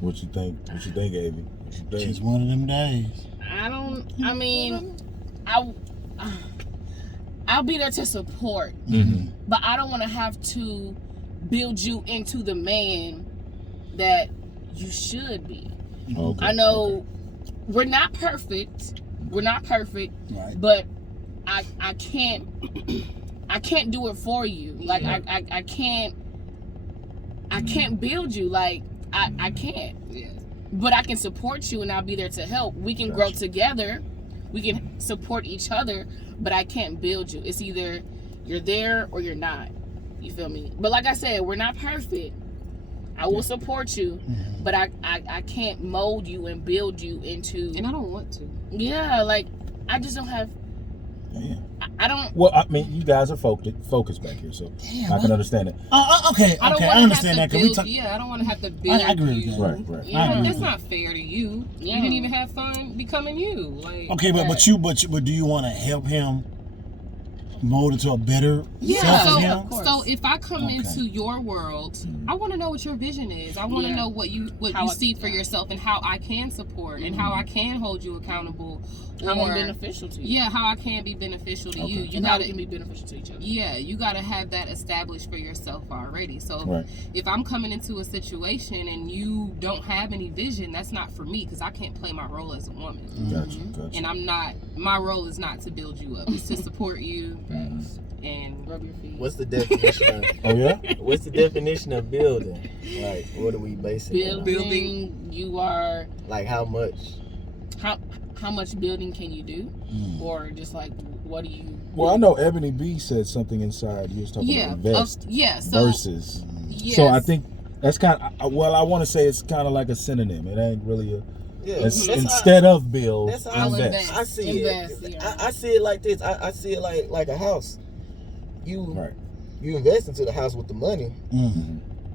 What you think? What you think, Abby? What you It's think? one of them days. I mean, I'll be there to support, Mm-hmm. but I don't want to have to build you into the man that you should be. Okay. I know we're not perfect. Right. But I can't do it for you. Like I can't build you. Like I can't. Yeah. But I can support you and I'll be there to help. We can grow together, we can support each other, but I can't build you. It's either you're there or you're not. You feel me? But like I said, we're not perfect. I will support you, but I can't mold you and build you into. And I don't want to. Yeah, like I just don't have. Yeah. I don't. Well, I mean, you guys are focused back here, so I can understand it. Okay, I don't I want understand to that. build. I don't want to have to build. I agree with you. that. Right. Yeah, That's not fair to you. Yeah. You didn't even have fun becoming you. Like. Okay, but do you want to help him mold into a better self of him? So if I come into your world, I want to know what your vision is. I want to know what you see for yourself and how I can support and how I can hold you accountable. How I'm beneficial to you. Yeah, how I can be beneficial to you. You and gotta, how we can be beneficial to each other. Yeah, you got to have that established for yourself already. So if I'm coming into a situation and you don't have any vision, that's not for me because I can't play my role as a woman. Gotcha. And my role is not to build you up. It's to support you and rub your feet. What's the definition of what's the definition of building? Like, what are we basing it on? Building, you are like how much much building can you do? Or just like what do you Well, I know Ebonee Bee said something inside. He was talking about invest versus. So I think that's kind of, well, I want to say it's kind of like a synonym. It ain't really instead of build, that's how invest. I see it. I see it like this. I see it like a house. You invest into the house with the money,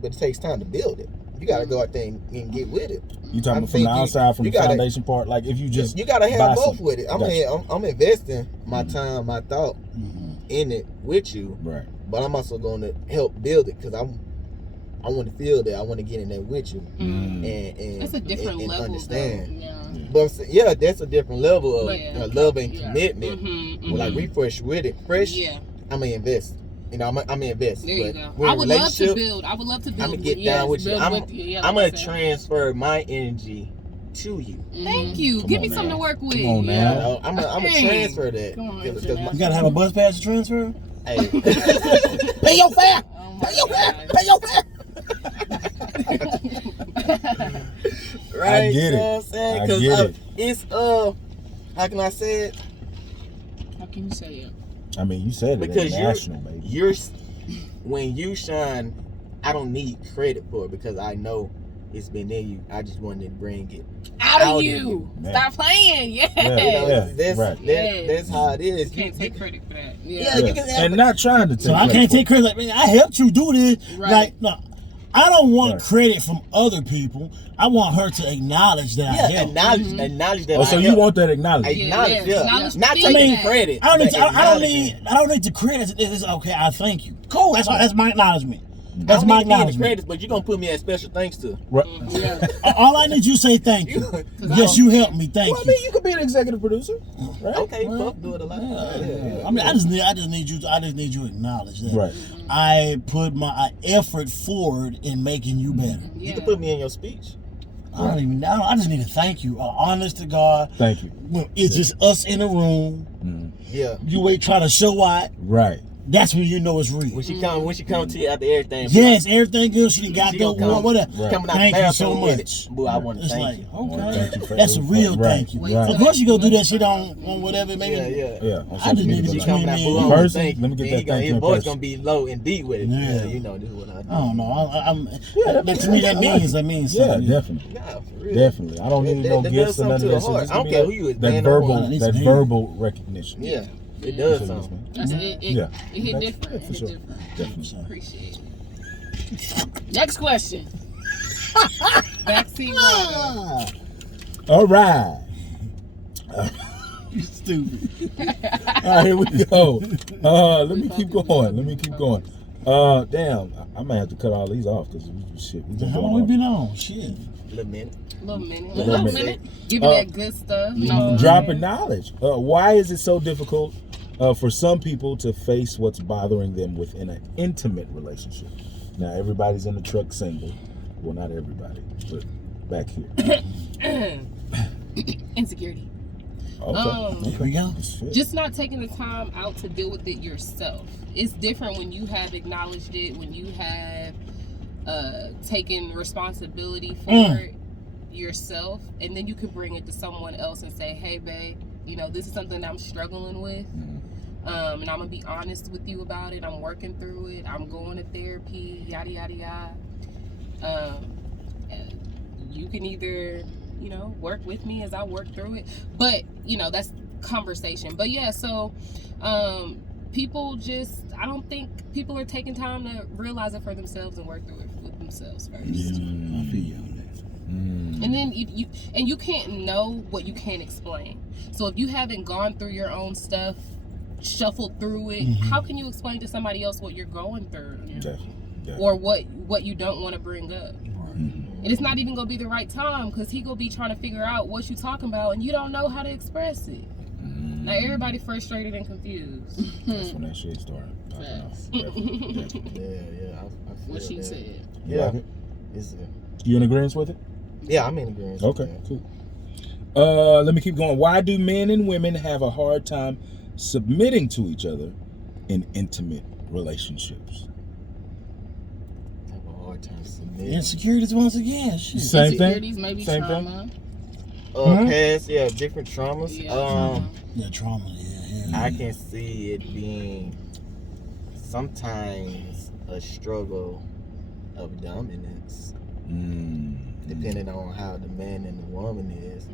but it takes time to build it. You got to go out there and get with it. You talking from the outside, from the foundation part? Like if you just you got to have both with it. I'm investing my time, my thought in it with you. Right. But I'm also going to help build it because I want to feel that. I want to get in there with you. And that's a different level. Understand. Though. But that's a different level of love and commitment. Like we fresh with it. I'm gonna invest. You know, I'm gonna invest. There you go. I would love to build. I'm gonna get down with you. I'm gonna transfer my energy to you. Thank you. Give me something to work with. Come on now. I'm gonna transfer that. You gotta have a bus pass to transfer. Hey. Pay your fare. Pay your fare. Pay your fare. Right. I get it. You know what I'm saying? I get it. It's how can I say it? How can you say it? I mean, you said it. Because international, baby. When you shine, I don't need credit for it because I know it's been in you. I just wanted to bring it out of you. Stop playing. That's how it is. You can't take credit for that. You can and not trying to take So I can't take credit. Like, man, I helped you do this. Right. Like, no, I don't want credit from other people. I want her to acknowledge that I helped. Acknowledge that. Oh, so you want that acknowledged? Acknowledge, not I mean, taking credit. I don't need the credit. It's okay. I thank you. Cool. That's my acknowledgement. That's my acknowledgement. Credits, but you're gonna put me at special thanks to. Right. All I need you to say thank you. Yes, you helped me. Thank Well, I you. mean, you could be an executive producer, right? Okay, fuck, do it a lot. I mean, I just need you to acknowledge that. Right. I put my effort forward in making you better. You can put me in your speech. I just need to thank you. Honest to God. Thank you. It's just us in a room. Yeah. You ain't trying to show out. Right. That's when you know it's real. When she come to you after everything. Yes, everything good. She done got done. Whatever. Coming out Thank the you so bathroom much. Boy, I want to It's thank like, you. okay, that's a real thank you. Right. Of course, you go do that shit on whatever. Maybe. Yeah. I just need to be coming out me full and on First, thank you. let me get that thank you His in voice person. gonna be low and deep with it. Yeah. You know, this is what I do. I don't know. That to me, that means Yeah, something. definitely. Nah, for real. Definitely. I don't need no That gifts does or none of something that. to the heart. I don't Just care give me who you is, that man, verbal recognition. Yeah, it does something. It hit different. For sure. Definitely. Appreciate it. Next question. Backseat rider. All right. You stupid. All right, here we go. Let me keep going. Damn, I might have to cut all these off because shit. How long we been on? Shit. Little minute. Little minute. Give me that good stuff. Dropping knowledge. Why is it so difficult for some people to face what's bothering them within an intimate relationship? Now, everybody's in the truck single. Well, not everybody, but back here. Insecurity. Okay. Here we go. Just not taking the time out to deal with it yourself. It's different when you have acknowledged it, when you have taken responsibility for it yourself, and then you can bring it to someone else and say, hey babe, you know, this is something that I'm struggling with. And I'm gonna be honest with you about it. I'm working through it. I'm going to therapy, yada yada yada. And you can either, you know, work with me as I work through it. But, you know, that's conversation. But yeah, so people just, I don't think people are taking time to realize it for themselves and work through it with themselves first. Yeah, I feel you on that. And then you can't know what you can't explain. So if you haven't gone through your own stuff, shuffled through it, how can you explain to somebody else what you're going through? Definitely. Or what you don't want to bring up? And it's not even gonna be the right time, because he gonna be trying to figure out what you talking about and you don't know how to express it. Now everybody frustrated and confused. That's when that shit started popping off. Yeah, I feel What she that. said. Yeah, You in agreement with it? yeah, I'm in agreement. Okay, cool. Let me keep going. Why do men and women have a hard time submitting to each other in intimate relationships? I have a hard time submitting. Insecurities once again. Shit. Same thing. Insecurities, maybe Same trauma. Past, different traumas. Yeah, trauma. Yeah. I can see it being sometimes a struggle of dominance, depending on how the man and the woman is.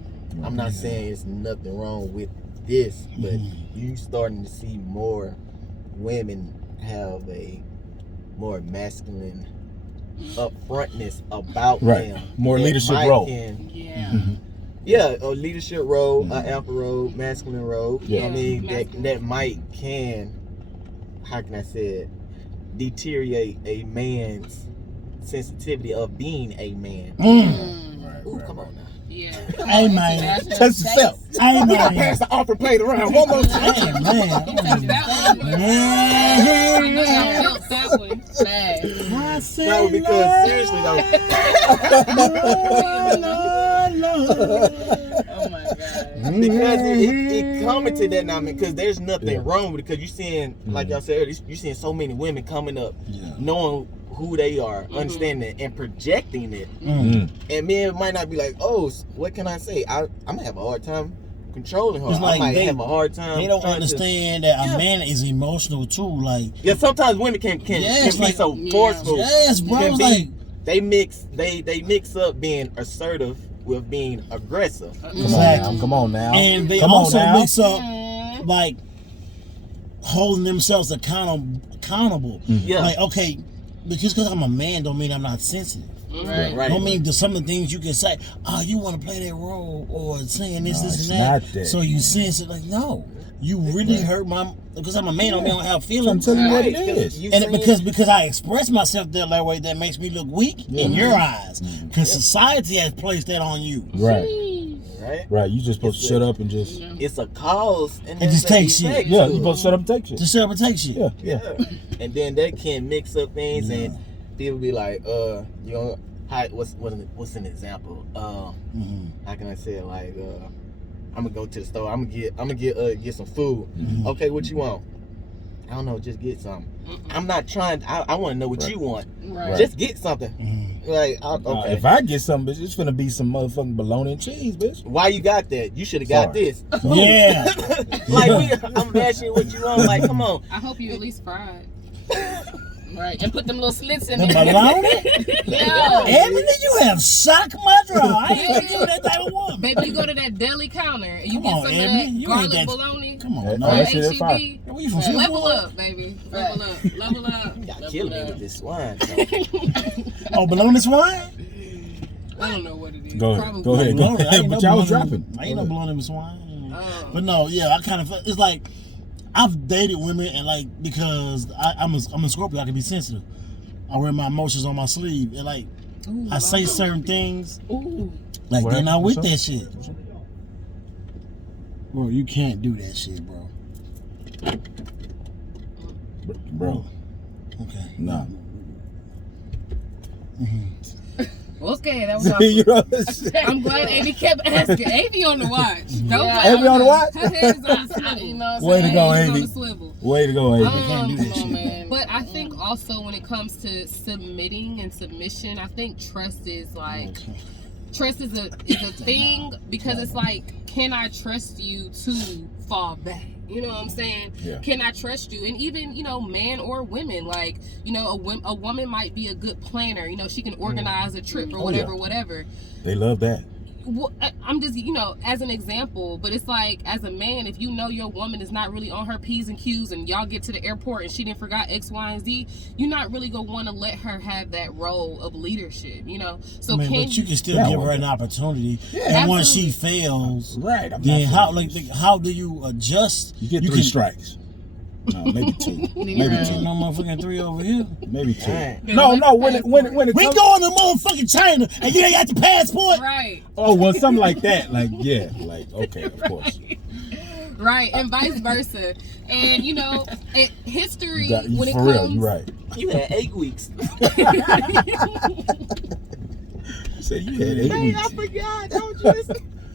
I'm not saying it's nothing wrong with this, but you starting to see more women have a more masculine upfrontness about them. More that leadership might role. Yeah. A leadership role, an alpha role, masculine role. Yeah. I mean, Masculine. that can, how can I say it, deteriorate a man's sensitivity of being a man. Ooh, come on now. Yeah. Hey man, Test yourself. hey We gotta man, pass the offer plate around one more time. hey man. I felt that one. I say No, because seriously Oh my God. because it coming to that now, man, because there's nothing wrong with it, because you seeing, like y'all said earlier, you seeing so many women coming up, knowing who they are, understanding it, and projecting it. And men might not be like, oh, what can I say? I'm gonna have a hard time controlling her. It's like I might they- have a hard time. They don't trying to- understand that a man is emotional too. Like, sometimes women can Yes, be like- so forceful. yes, bro. Can It's be- like, They mix up being assertive with being aggressive. Exactly. Come on now. and they Come on also now. mix up like holding themselves accountable. Yeah. Like, okay, but just because I'm a man don't mean I'm not sensitive. Right. Don't mean there's some of the things you can say, oh, you want to play that role, or saying this, No, this, it's and that. not that. So you sense it. Like, no, you really hurt my. Because I'm a man, don't mean I don't have I'm feelings. telling you what it Right, is. you And saying- because I express myself that way, that makes me look weak in your eyes. Because society has placed that on you. right, Right. You just supposed to shut up and just. it's a cause and just there's an take shit. effect Yeah, to you it. supposed to shut up and take shit. Just shut up and take shit. Yeah. Yeah. And then that can mix up things, and people be like, you know, what's an example? How can I say it? Like, I'm gonna go to the store. I'm gonna get some food. Okay, what you want? I don't know. Just get something. I'm not trying. I want to know what you want. Right. Just get something. Like, okay. If I get something, bitch, it's finna be some motherfucking bologna and cheese, bitch. Why you got that? You should have got Sorry. this. Yeah. Like, I'm asking you what you want. Like, come on. I hope you at least fried. Right. And put them little slits in The there. bologna? Yeah. Ebony, you have shocked my draw. I ain't gonna give you that type of woman. Baby, you go to that deli counter and you Come get on, some Ebony, of you that ain't garlic that- bologna. Come on, Oh, no. that shit is fire. HEB. Where you from? Level Singapore? up, baby. Level up. Level up. Y'all killing me with this swine. Oh, bologna swine? I don't know what it is. Go ahead. Probably. Go ahead. Bologna, I ain't But no y'all was bologna- dropping. I ain't no Go bologna swine. Oh. But no, yeah, I kind of, it's like, I've dated women and like, because I'm a Scorpio, I can be sensitive. I wear my emotions on my sleeve, and like, Ooh, I say certain things, Ooh. like What they're not happened? with What's that up? shit. Bro, you can't do that shit, bro. Bro. Okay. Nah. Okay, that was You awesome. know what I'm saying? I'm glad Amy kept asking. Amy on the watch. Don't Yeah. play Amy on the watch? Her head is on the You swivel. know what I'm Way to saying? go, She's on Amy. the swivel. Way to go, Amy. can't do that Come shit. on, man. But I think also when it comes to submitting and submission, I think trust is like trust is a thing because it's like, can I trust you to fall back? You know what I'm saying? Yeah. Can I trust you? And even, men or women, like, a woman might be a good planner. She can organize a trip or whatever. They love that. Well, I'm just, as an example, but it's like, as a man, if your woman is not really on her P's and Q's and y'all get to the airport and she didn't forgot X, Y, and Z, you're not really going to want to let her have that role of leadership, So but you can still give her an opportunity. And once she fails, right? Then how do you adjust? You get 3 strikes. No, maybe 2. Maybe 2. No motherfucking 3 over here. Maybe 2. Right. No. When it We comes, going to motherfucking China and you ain't got the passport. Right. oh well, something like that. Like okay, of course. Right, and vice versa. And history when it for comes, real, you're right. You had 8 weeks. Say you had 8 weeks. I forgot. Don't you?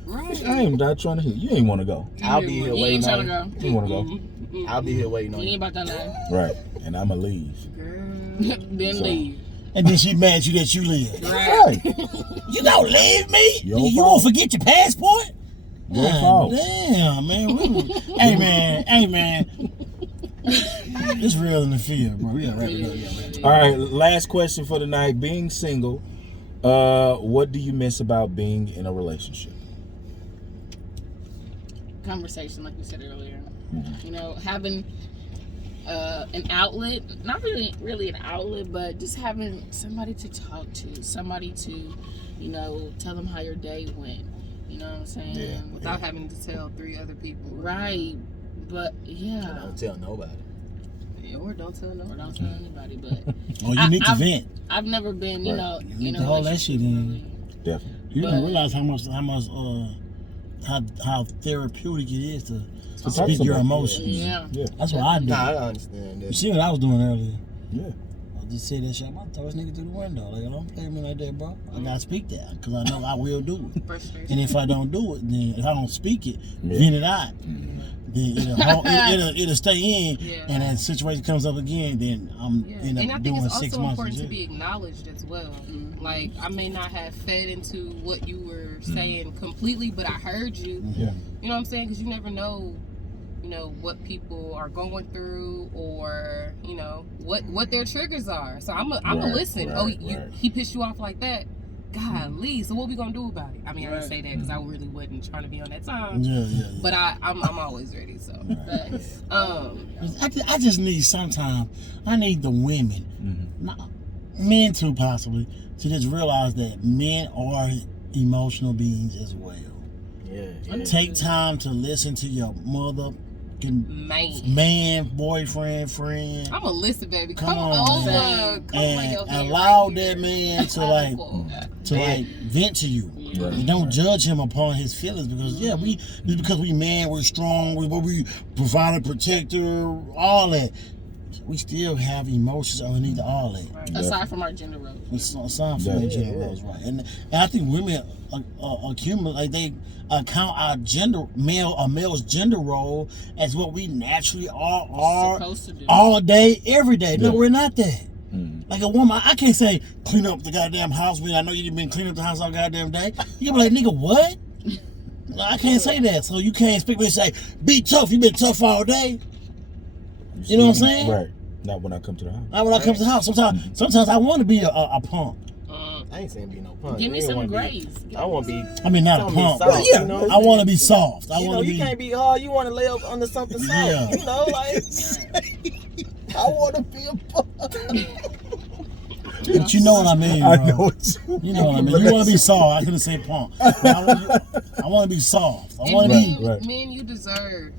right. I am not trying to hear. You ain't want to go. I'll be here You waiting ain't trying to on go. you. You want to go. I'll be here waiting on You ain't you. about that life. Right. And I'ma leave. Then So- leave. And then she mad you that you live. Right. You gonna leave me? Your You fault. won't forget your passport? Your God fault. Damn, man. Hey, man. It's real in the field, bro. We gotta wrap it up. All right. Last question for the night. Being single, what do you miss about being in a relationship? Conversation, like we said earlier. Mm-hmm. Having an outlet, not really an outlet, but just having somebody to talk to, somebody to, tell them how your day went. You know what I'm saying? Yeah. Without having to tell 3 other people. Right. But yeah. Don't tell nobody. Or don't tell no. Or don't tell anybody. But Oh, you need to vent. I've never been, Right. You need to hold that shit in. Definitely. You But- don't realize how therapeutic it is to talk speak your about it. emotions. Yeah. Yeah. That's what I do. Nah, I understand You that. see what I was doing earlier? Yeah. I just said that shit. I'm about to throw this nigga through the window. Like, don't play with me like that, bro. I gotta speak that because I know I will do it. Frustration. And if I don't do it, then if I don't speak it, Yeah. vent it out, Mhm. then it'll stay in. Yeah. And then the situation comes up again, then I'm Yeah. end And I up think doing it's 6 also months. important to of be jail. acknowledged as well. Like, I may not have fed into what you were Mm-hmm. saying completely, but I heard you. Yeah. You know what I'm saying? Because you never know, what people are going through or, what their triggers are. So I'm a Right, listen. right, Oh, right. he pissed you off like that? Golly. So what we going to do about it? I mean, I didn't Right. say that because I really wasn't trying to be on that time. Yeah. But I'm always ready, so. Facts. I just need sometimes, I need the women, Mhm. not, men too possibly, to just realize that men are emotional beings as well. Yeah. Take time to listen to your mother, Man. boyfriend, friend, I'm a listen, baby. Come Come on, over. man. Come lay and your head allow right that here. man to Man. vent to you. Right. And don't judge him upon his feelings because just because we man, we're strong, we provide a protector, all that. We still have emotions underneath all that. Right. Aside from our gender roles. It's some from Yeah. the gender roles, right? And I think women accumulate, like they account our male's gender role as what we naturally are Supposed to do. all day, every day. No, Yeah. we're not that. Mhm. Like a woman, I can't say clean up the goddamn house. I know you've been cleaning up the house all goddamn day. You can be like, nigga, what? I can't say that. So you can't expect me to say, be tough. You been tough all day. You know what I'm saying? Right. Not when I come to the house. Not when I come to the house. Sometimes I want to be a punk. I ain't saying be no punk. Give me You some wanna be- grace. I want to be. I mean, not a Something punk. soft, But yeah, you know? I want to be soft. I You want know, to you be. can't be hard. You want to lay up under something soft. Yeah. You know, like I want to be a punk. But you know what I mean, bro. I know it. You know what I mean. You want to be soft. I couldn't say punk. But I want to be soft. I want to And be. Right. men, you deserve.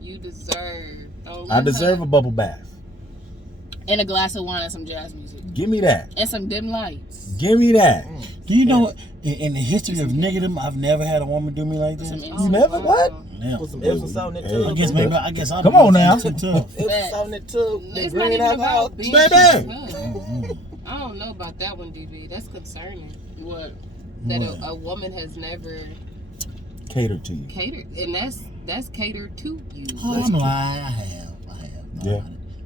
You deserve. Don't I let deserve her- a bubble bath. And a glass of wine and some jazz music. Give me that. And some dim lights. Give me that. Do you know in the history of niggerdom, I've never had a woman do me like Some that. incense. You never what? Yeah. Put some Epsom salt in that Hey. tub. I guess I'll Come be on now. too tough. Epsom salt in that tub. That It's not green even alcohol. about being Baby. tough. I don't know about that one, DB. That's concerning. What? That What? a woman has never Cater to you. catered, and that's catered to you. Oh, I'm lying. I have. No, Yeah.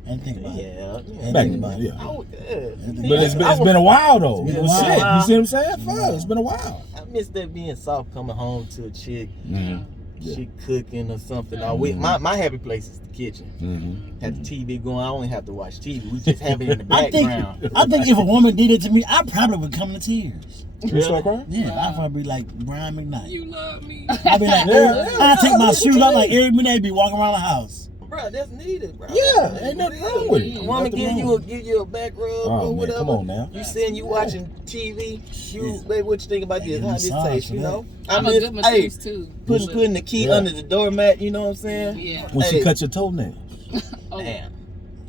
And think about it. Yeah. Back think in about the it. I would, yeah. But it's been a while though. It's been a You see while. what I'm saying? Fuck, it's been a while. I miss that being soft coming home to a chick. Yeah. She cooking or something. My happy place is the kitchen. Have the TV going. I don't even have to watch TV. We just have it in the background. I think if a woman did it to me, I probably would come to tears. You start crying? Yeah, I'd probably be like Brian McKnight. You love me. I'd be like, I'd take my shoes off like every minute, be walking around the house. Bro, that's needed, bro. Yeah, ain't nothing wrong with it. A woman give you a back rub Oh, or man, whatever. come on now. You sitting, you watching TV. You, baby, what you think about this? How this massage taste? for You that. know, I'm a good masseuse too. putting the key under the doormat. You know what I'm saying? Yeah. When she Hey. cut your toenail, Oh, Damn.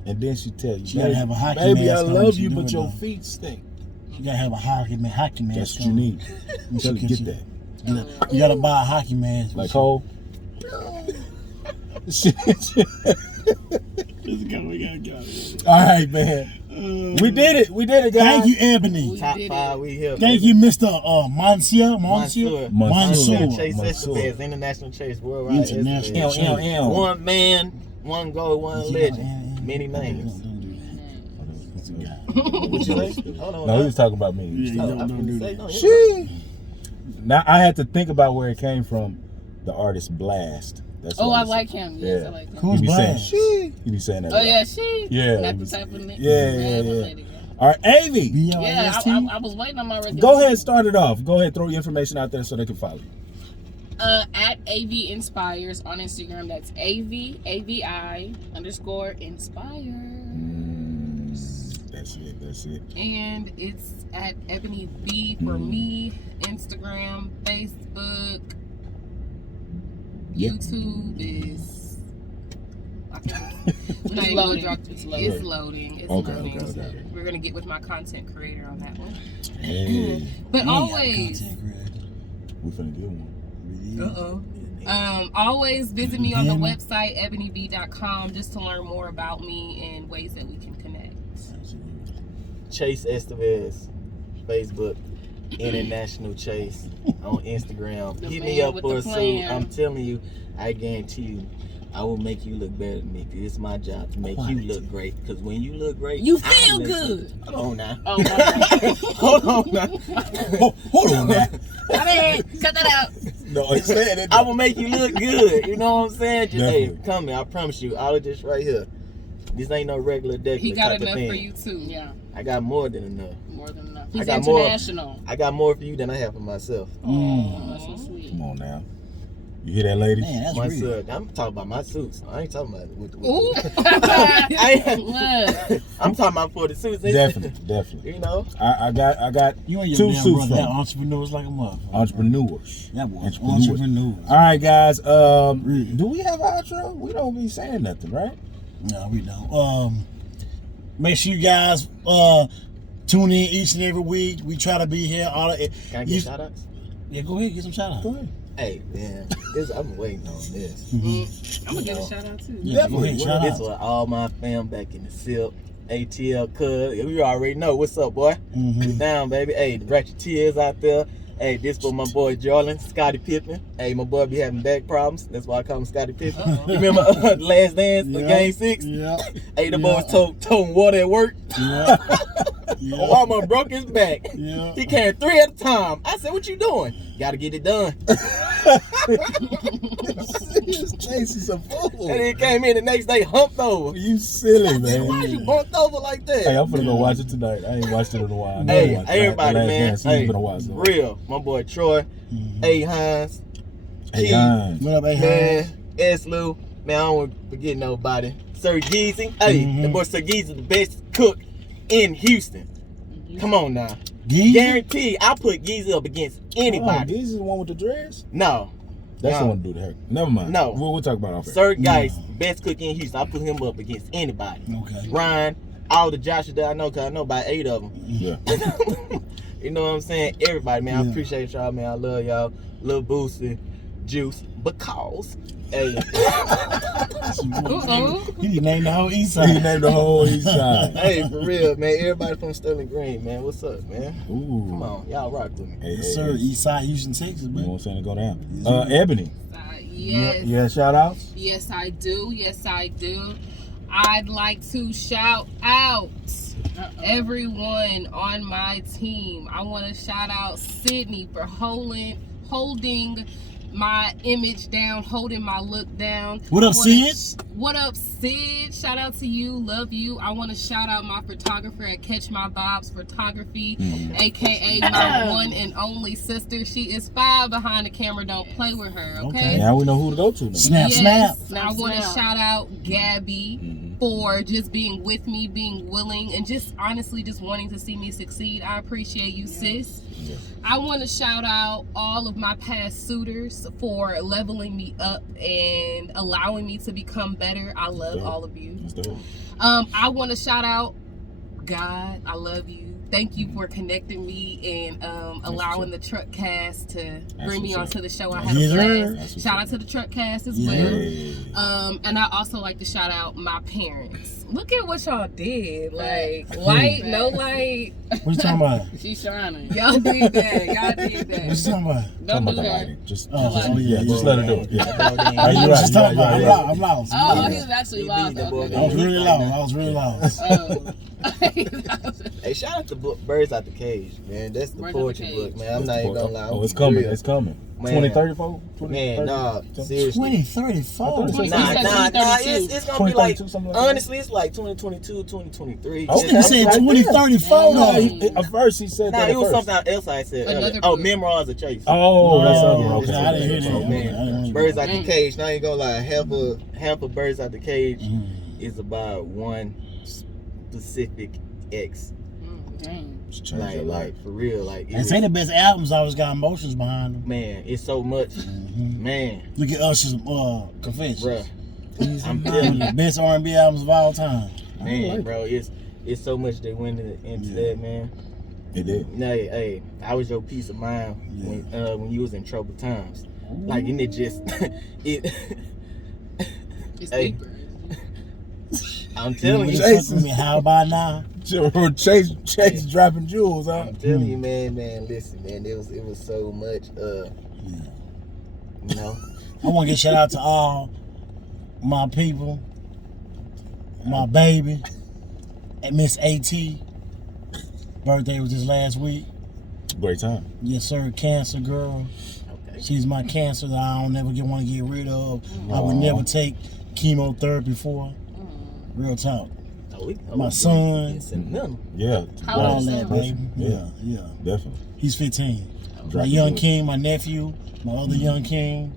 and then she tell you, She gotta have a hockey baby, I mask on love when she you, do but it, your though. feet stink. You gotta have a hockey mask. That's what you need. When Tell she her, gets get you. that. You gotta buy a hockey mask. Like Cole. All right, man. We did it. We did it, guys. Thank you, Ebony. Top did 5, we here. Thank baby. you, Mr. Monsieur. Mansour. Chase Mansour. Estabez, International Chase Worldwide. International Estabez. Chase. One man, one goal, one legend. Many names. Don't do that. That's a guy. What you say? Hold on. No, he was talking about me. Yeah, Oh, don't I'm do finna say, that. no, She. Now I had to think about where it came from. The artist Blast. That's Oh, what I was- like him. Yes, I like him. Who's He be saying Blast? she. He be saying that. Oh a lot. yeah, she. Yeah. Not the type of nigga. Yeah. Lady. All right, Avy. Yeah, B-L-A-S-T? I was waiting on my recognition. Go ahead, start it off. Go ahead, throw your information out there so they can follow you. At AV Inspires on Instagram. That's AVI _ Inspires. That's it. And it's at Ebonee Bee for me. Instagram, Facebook, Yep. YouTube is. We're not It's even gonna loading. drop It's It's loading. loading. It's Okay, loading. okay. We're gonna get with my content creator on that one. Hey, But You ain't got a always, content creator. we finna get one. always visit me on the Damn. website eboniebee.com just to learn more about me and ways that we can connect. Chase Estevez, Facebook, International Chase on Instagram. The Hit me man up with for the a suit. plan. I'm telling you, I guarantee you, I will make you look better than me. 'Cause it's my job to make you look great. Because when you look great, You I feel look good. Hold on now. Oh, my bad. Hold on now. Hold on now. My bad. Cut that out. No, I'm saying it. I will make you look good. You know what I'm saying? Just hey, Definitely. come here. I promise you. All of this right here. This ain't no regular deck. He got type enough of thing. for you too. Yeah, I got more than enough. more than enough. I He's got more. international. I got more for you than I have for myself. Oh, that's so sweet. Come on now. You hear that, ladies? Man, that's My real. son, I'm talking about my suits. I ain't talking about with Ooh. Look. I'm talking about for the suits. Definitely. You know, I got You and your two damn suits brother, from that entrepreneurs like a motherfucker. entrepreneurs. That boy, Entrepreneurs. entrepreneurs. All right, guys. Really? Do we have an outro? We don't be saying nothing, right? No, we don't. Make sure you guys tune in each and every week. We try to be here. All can I get you- shout outs? Yeah, go ahead, get some shout outs. Go ahead. Hey, man, I'm waiting on this. I'm gonna give a shout out too. Yeah, go ahead, shout This out. for all my fam back in the SIP, ATL cuz. We already know. What's up, boy? We down, baby. Hey, the Ratchet Tears out there. Hey, this for my boy Jordan, Scottie Pippen. Hey, my boy be having back problems. That's why I call him Scottie Pippen. You remember Last Dance, Game 6? Yeah. Hey, the boys toting water at work. Yeah. Obama broke his back. Yeah. He carried 3 at a time. I said, what you doing? Gotta get it done. Chase is a fool. And he came in the next day humped over. You silly, I said, why man. you bumped over like that? Hey, I'm finna go watch it tonight. I ain't watched it in a while. I know Hey, I watched everybody, The Last man. Dance. Hey, It's been a while. real. My boy Troy, A. Hines, Hey, Key, Hines. What up, A. man, S. Lou. Man, I don't want to forget nobody. Sir Geezy. Hey, the boy Sir Geezy, the best cook in Houston. Come on now. Geezy? Guarantee I put Geezy up against Oh, anybody. this is the one with the dreads? No. That's No. the one to do the hair. Never mind. No. We'll talk about it off air. Sir Geist, best cook in Houston. I put him up against anybody. Okay. Ryan, all the Joshua that I know, because I know about 8 of them. Yeah. You know what I'm saying? Everybody, man, I Yeah. appreciate y'all, man. I love y'all. Lil Boosie, Juice, because, hey, He named the whole East He Side. named the whole East Side. hey, for real, man. Everybody from Sterling Green, man. What's up, man? Ooh. Come on, y'all rock with me. Hey, Yes, sir. East Side, Houston, Texas, You know man. what I'm saying? Go down. Yes, sir. Ebony. Yes. Yeah, shout outs? Yes, I do. Yes, I do. I'd like to shout out everyone on my team. I want to shout out Sydney for holding my image down, holding my look down. What up, Sid? What up, Sid? Shout out to you. Love you. I want to shout out my photographer at Catch My Vibes Photography, aka my one and only sister. She is 5 behind the camera. Don't play with her, okay? Now we know who to go to now. Snap, Yes, snap. I want to shout out Gabby for just being with me, being willing, and just honestly just wanting to see me succeed. I appreciate you, sis. Yeah. I want to shout out all of my past suitors for leveling me up and allowing me to become better. I love all of you. I want to shout out God. I love you. Thank you for connecting me and allowing the Truck Cast to bring me onto the show. I had a blast. Shout out to the Truck Cast as well. And I also like to shout out my parents. Look at what y'all did. Like, light, no light. What you talking about? She's shining. Y'all did that. Y'all did What you that. talking about? Don't do the that. lighting. Just Let her do it. I'm You're right. just talking about. I'm lost. Oh, he's actually lost. I was really lost. Oh. Hey, shout out to Birds Out the Cage, man. That's the Birds Out the poetry Cage. book, man. I'm not even gonna lie. Oh, it's coming. It's coming. Man. 2034? Man, nah, seriously. 2034. He Nah, said nah, 2032. it's gonna be like, 2032, something like that. honestly, it's like 2022, 2023. Oh, He said 2034 No, though. at first he said Nah, that. it was at first. something else I said Another earlier. Oh, book. Memoirs of Chase. Oh, that's Oh, okay. I didn't hear that. Oh, Okay, I didn't hear Birds that. Out the Cage. Now I ain't gonna lie. Half of Birds Out the Cage is about one specific ex. Dang. Just change your life. Like for real. Like They say the best albums always got emotions behind them. man, it's so much. Man, Look at Usher's Confessions. bruh. I'm telling you, The best R&B albums of all time. man, bro, it's so much that went into that, man. It did. No, hey, I was your peace of mind when you was in troubled times. Like, and it just it. It's Hey. deeper. I'm telling you, Fucking me, how about now? Chase dropping jewels, huh? I'm telling you, man. Listen, man, it was so much. You know, I want to get shout out to all my people, my baby, and Miss AT. Birthday was this last week. Great time. Yes, sir. Cancer girl. okay. She's my cancer that I don't never want to get rid of. I would never take chemotherapy for. Real talk. My son. It's sentimental. Yeah. How All old is that, son? baby. Yeah. Yeah. Definitely. He's 15. My Dropping young jewels. king, my nephew, my other young king.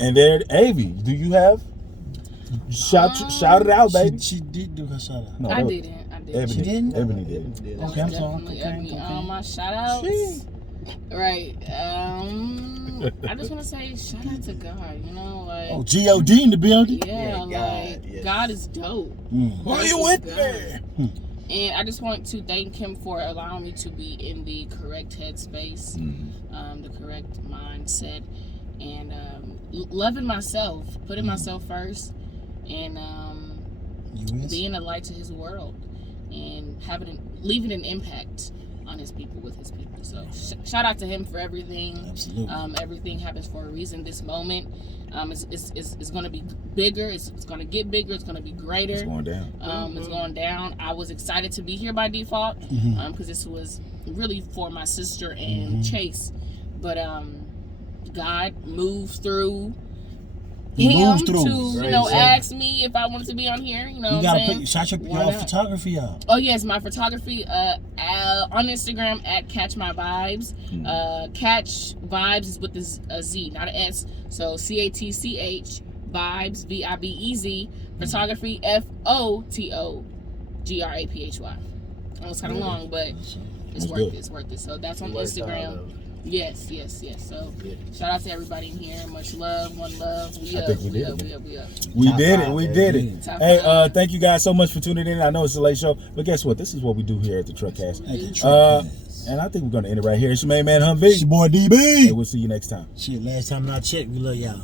And there, Avi, do you have? Shout it out, baby. She did do her shout out. No, I that was- didn't. Ebony, She didn't? Ebony did. Okay, I'm sorry. Definitely Okay, Ebony. okay. My shout outs. Right. I just want to say shout out to God. You know, like. Oh, G.O.D. in the building. Yeah, Yeah, God, like yes. God is dope. Why you with me? And I just want to thank him for allowing me to be in the correct headspace, the correct mindset, and loving myself, putting myself first, and being a light to his world, and leaving an impact on his people with his people. So shout out to him for everything. Absolutely. Everything happens for a reason. This moment it's going to be bigger. It's going to get bigger. It's going to be greater. It's going down. It's going down. I was excited to be here by default because this was really for my sister and Chase. But God moves through him to ask me if I wanted to be on here. You know, You gotta shout your photography out. Oh yes, my photography on Instagram at Catch My Vibes. Catch Vibes is with a Z, not an S. So CATCH Vibes VIBEZ. Photography FOTOGRAPHY. It's kind of long, but it's worth it. It's worth it. So that's on Instagram. Yes. So shout out to everybody in here. Much love, one love. We up. We did it. Top Hey, five. thank you guys so much for tuning in. I know it's a late show, but guess what? This is what we do here at the Truckcast. And I think we're gonna end it right here. It's your main man, It's Humvee. your boy DB. Hey, we'll see you next time. Shit, last time I checked, we love y'all.